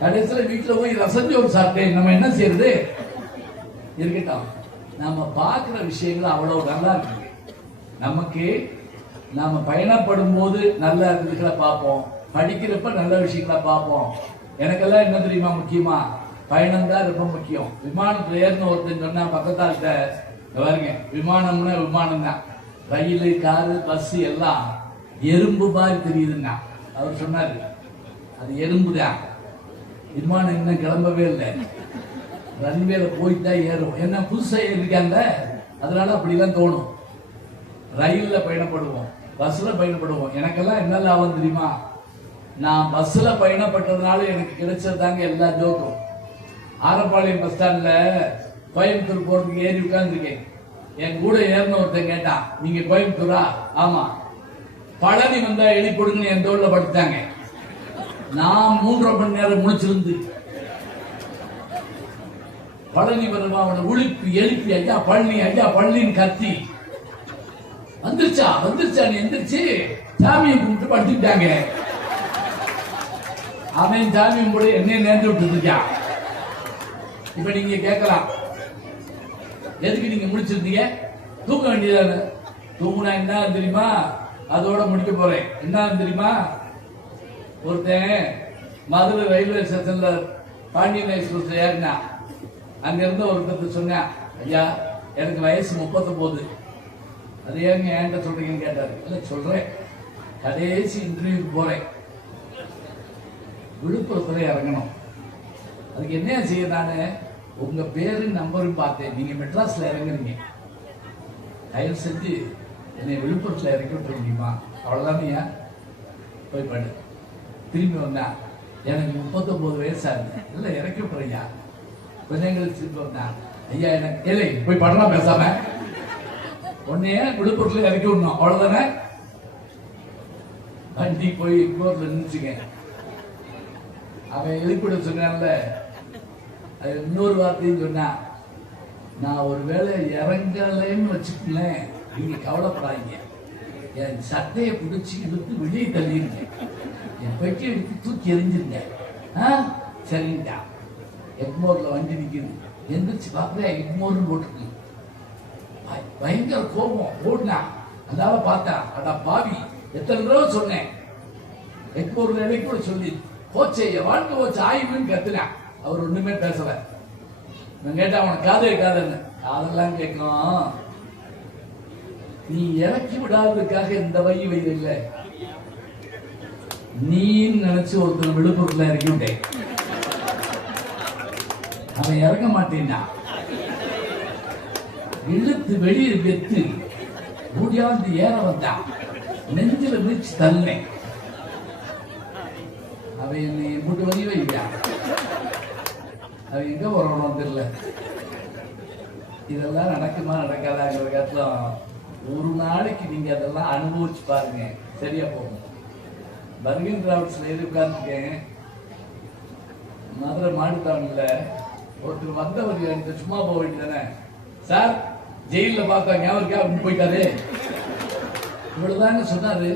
கடைசியில வீட்டுல போய் ரசஞ்சோறு சாப்பிட்டேன். நம்ம என்ன செய்யறது? இருக்கட்டும், நாம பாக்குற விஷயங்கள் அவ்வளவு நல்லா இருக்கு. நமக்கு நாம பயணப்படும் போது நல்ல இதுகளை பார்ப்போம், படிக்கிறப்ப நல்ல விஷயங்களை பார்ப்போம். எனக்கெல்லாம் என்ன தெரியுமா முக்கியமா? பயணம் தான் ரொம்ப முக்கியம். விமானத்துல ஏறின ஒருத்தன் சொன்னா பக்கத்தால்கிட்ட, பாருங்க விமானம்னா விமானம் தான், ரயில் காரு பஸ் எல்லாம் எறும்பு மாதிரி தெரியுதுன்னா அவர் சொன்னாரு, அது எறும்பு தான், விமானம் இன்னும் கிளம்பவே இல்லை, ரன்வேல போய்தான் ஏறும். என்ன புதுசா ஏறிருக்காங்க, அதனால அப்படிலாம் தோணும். ரயில்ல பயணப்படுவோம், பஸ்ல பயணப்படுவோம். எனக்கெல்லாம் என்ன லாபம் தெரியுமா? நான் பஸ்ல பயணப்பட்டதுனால எனக்கு கிடைச்சதாங்க எல்லா ஜோக்கும். ஆரப்பாளையம் பஸ் ஸ்டாண்ட்ல கோயம்புத்தூர் போறதுக்கு ஏறி உட்கார்ந்துருக்கேன். என் கூட ஏறின ஒருத்தன் கேட்டான், நீங்க கோயம்புத்தூரா? ஆமா. பழனி வந்தா எழுப்பிடுங்கன்னு என் தோல்ல படுத்தாங்க. நான் 3.5 மணி நேரம் முடிச்சிருந்து பழனி வருவா அவனை எழுப்பி ஐயா பழனின்னு கத்தி வந்துருச்சா நீ எந்திரிச்சு சாமியை கும்பிட்டு படுத்துக்கிட்டாங்க. அவன் சாமியும் கூட என்னை நேர்ந்து விட்டு இருக்கான். இப்ப நீங்க கேட்கலாம், எதுக்கு நீங்க முடிச்சிருந்தீங்க? தூங்க வேண்டியதான? தூங்குனா என்ன தெரியுமா? அதோட முடிக்க போறேன். என்ன தெரியுமா? ஒருத்தன் மதுரை ரயில்வே ஸ்டேஷன்ல பாண்டியன் எக்ஸ்பிரஸ் ஏறினா. அங்க இருந்து ஒருத்தர் சொன்னேன், ஐயா எனக்கு வயசு 39. அது ஏங்க ஏன்ட்ட சொல்றீங்கன்னு கேட்டாரு. இல்ல சொல்றேன், கடைசி இன்டர்வியூக்கு போறேன், விழுப்புரத்துல இறங்கணும். அதுக்கு என்ன செய்ய? நானு உங்க பேரு நம்பரும் பார்த்தேன், நீங்க மெட்ராஸ்ல இறங்குறீங்க, தயவு செஞ்சு என்னை விழுப்புரத்துல இறக்கி விட்டுற முடியுமா? அவ்வளவுதான் போய் பண்ணு. திரும்பி வந்தா எனக்கு 39 வயசு ஆகுது. இல்ல இறக்கி விட்டுறீங்க. கொஞ்சம் கழிச்சு வந்தா, ஐயா எனக்கு ஏழை போய் படலாம் பேசாம உன்னைய விழுப்புரத்துல இறக்கி விடணும், அவ்வளவுதானே. வண்டி போய் எங்கூர்ல நின்றுச்சுங்க. அவன் எழுப்பிட சொன்னான்ல, அது இன்னொரு வார்த்தையும் சொன்னா, நான் ஒரு வேளை இறங்கலைன்னு வச்சுக்கலேன், நீங்க கவலைப்படாதீங்க, என் சட்டையை பிடிச்சி இழுத்து வெளியே தள்ளிருங்க, என் பெட்டி எடுத்து தூக்கி எறிஞ்சிருங்க. சரிங்கடா. எக்மோர்ல வண்டி நிக்குது. எந்திரிச்சு பார்க்க எக்மோர்னு போட்டுருக்கு. பயங்கர கோபம் ஓடுனா. அதனால பார்த்தா, அடா பாவி, எத்தனை தடவை சொன்னேன் எக்மோர்ல இலைக்கு கூட சொல்லி போச்சே, என் வாழ்க்கை போச்சு ஆய்வுன்னு கத்துனா. அவர் ஒண்ணுமே பேசல. நான் கேட்டா, அவனுக்கு காதுன்னு. காதெல்லாம் கேட்கும். நீ இறக்கி விடாததுக்காக இந்த வயிறு இல்லை, நீ நினைச்சு ஒருத்தர் விழுப்புரத்துல இறக்கி விட்டேன். அவன் இறங்க மாட்டேன்னா இழுத்து வெளியே வெத்து முடியாந்து ஏற வந்தான். நெஞ்சில மிச்சு தள்ளேன். அவன் என்னை மூட்டு வழி வைக்கா. அவன் எங்க வரணும் தெரியல. இதெல்லாம் நடக்குமா நடக்காதாங்கிற காலத்துல ஒரு நாளைக்கு நீங்க அதெல்லாம் அனுபவிச்சு பாருங்க, சரியா போகும். பர்கின் டிராவல்ஸ்ல ஏறி உட்கார்ந்துருக்கேன். மதுரை மாடுத்தாங்கல்ல ஒருத்தர் வந்தவர் என்கிட்ட சும்மா போக வேண்டியதானே, சார் ஜெயில பார்த்தாங்க அவருக்கு அப்படின்னு போயிட்டாரு. இவ்வளவுதாங்க சொன்னாரு.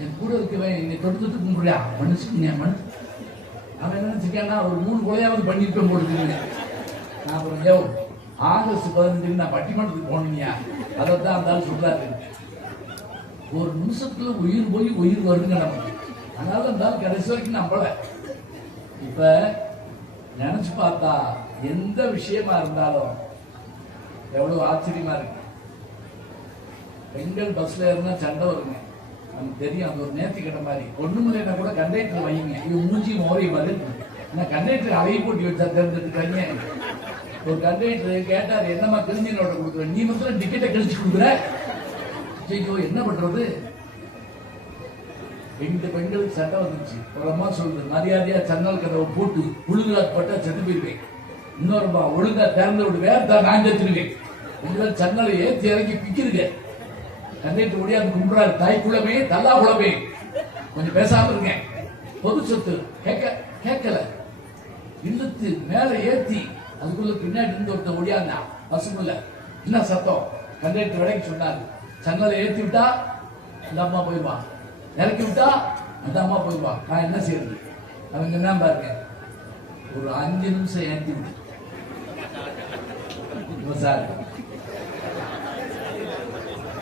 என் கூட இருக்கவன் என்னை தொட்டு கும்பிடுறியா, மனுஷன் அவன் என்ன நினைச்சிருக்கான்னா ஒரு 3 கொலையாவது பண்ணிருப்பேன் போட்டுருக்கேன். நான் அப்புறம் ஆகஸ்ட் 15 நான் பட்டிமன்றத்துக்கு போனீங்க, அதைத்தான் அந்த ஆள் சொல்றாரு. ஒரு நிமிஷத்துல உயிர் போய் உயிர் வருதுங்க நமக்கு. அதனால அந்த ஆள் கடைசி வரைக்கும் நம்பல. இப்ப நினைச்சு பார்த்தா எந்த விஷயமா இருந்தாலும் எவ்வளவு ஆச்சரியமா இருக்கு. பெண்கள் பஸ்ல இருந்தா சண்டை வருங்க, நமக்கு தெரியும். அது ஒரு நேர்த்தி கட்ட மாதிரி. ஒண்ணுமில்லைன்னா கூட கண்டக்டர் வைங்க, இது மூஞ்சி மோரை பதில். கண்டக்டர் அவையை போட்டி வச்சா தெரிஞ்சுட்டு ஒரு கண்டக்டர் கேட்டார், என்னமா கிழிஞ்சி நோட்டை கொடுக்குற, நீ மட்டும் டிக்கெட்டை கழிச்சு கொடுக்குற. ஐயோ என்ன பண்றது? 2 பெண்களுக்கு சண்டை வந்துச்சு. ஒரு அம்மா சொல்லுது, மரியாதையா சன்னல் கதவை போட்டு புழுங்காப்பட்டா செத்து போயிருவேன். இன்னொருமா ஒழுங்கா திறந்து விடு, வேற நான் செத்துருவேன். சன்னலை ஏற்றி இறங்கி பிக்கிருங்க. கண்டக்டர் முடியாது கும்பிடுறாரு, தாய் குளமே தல்லா குளமே, கொஞ்சம் பேசாம இருக்கேன், பொது சொத்து கேட்கல. இழுத்து மேல ஏத்தி அதுக்குள்ள பின்னாடி இருந்து ஒருத்தர் ஒடியாந்தா பசுக்குள்ள. என்ன சத்தம்? கண்டக்டர் விலைக்கு சொன்னாரு, சன்னலை ஏத்தி விட்டா அந்த அம்மா போயிடுவா, இறக்கி விட்டா அந்த அம்மா போயிடுவா, நான் என்ன செய்யறது? அவங்க என்ன பாருங்க, ஒரு 5 நிமிஷம் ஏற்றி விட்டு சார்,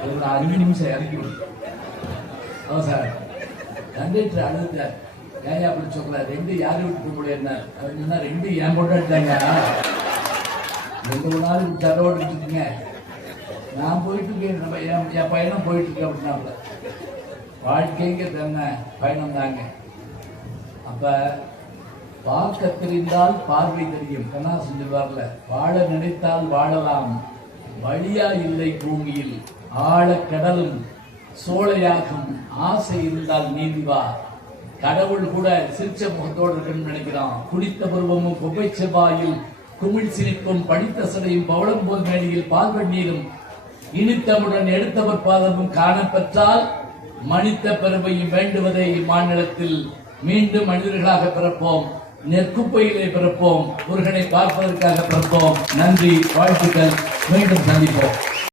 ஒரு 5 நிமிஷம் இறக்கி விட்டு சார். கண்டக்டர் அழுத்தார், ஏன் அப்படி சொல்ற, 2 யாரு விட்டு முடியாது? அவங்க 2 ஏன் போட்டாங்க, 2 நாள் தடவை விட்டுட்டீங்க, நான் போயிட்டு இருக்கேன், நம்ம என் பயணம் போயிட்டு இருக்கேன் அப்படின்னாப்ல. வாழ்க்கைங்க தானே பயணம் தாங்க. அப்ப பார்க்க தெரிந்தால் பார்வை தெரியும், கண்ணாசன் சொல்வார்ல, வாழ நினைத்தால் வாழலாம், வழியா இல்லை பூமியில் ஆழ கடலும் சோழையாகும், ஆசை இருந்தால் நீதிவா. கடவுள் கூட சிரிச்ச முகத்தோடு இருக்குன்னு நினைக்கிறான். குடித்த பருவமும் கொப்பை செவ்வாயில் குமிழ் சிரிப்பும் படித்த சடையும் பவளம் போல் மேடையில் பால் வெந்நீரும் இனித்தவுடன் எடுத்தவர் பாதமும் காணப்பெற்றால் மனித பெருமையும் வேண்டுவதை இம்மாநிலத்தில் மீண்டும் மனிதர்களாக பிறப்போம், நெற்குப்பையிலே பிறப்போம், முருகனை பார்ப்பதற்காக பிறப்போம். நன்றி, வாழ்த்துக்கள், மீண்டும் சந்திப்போம்.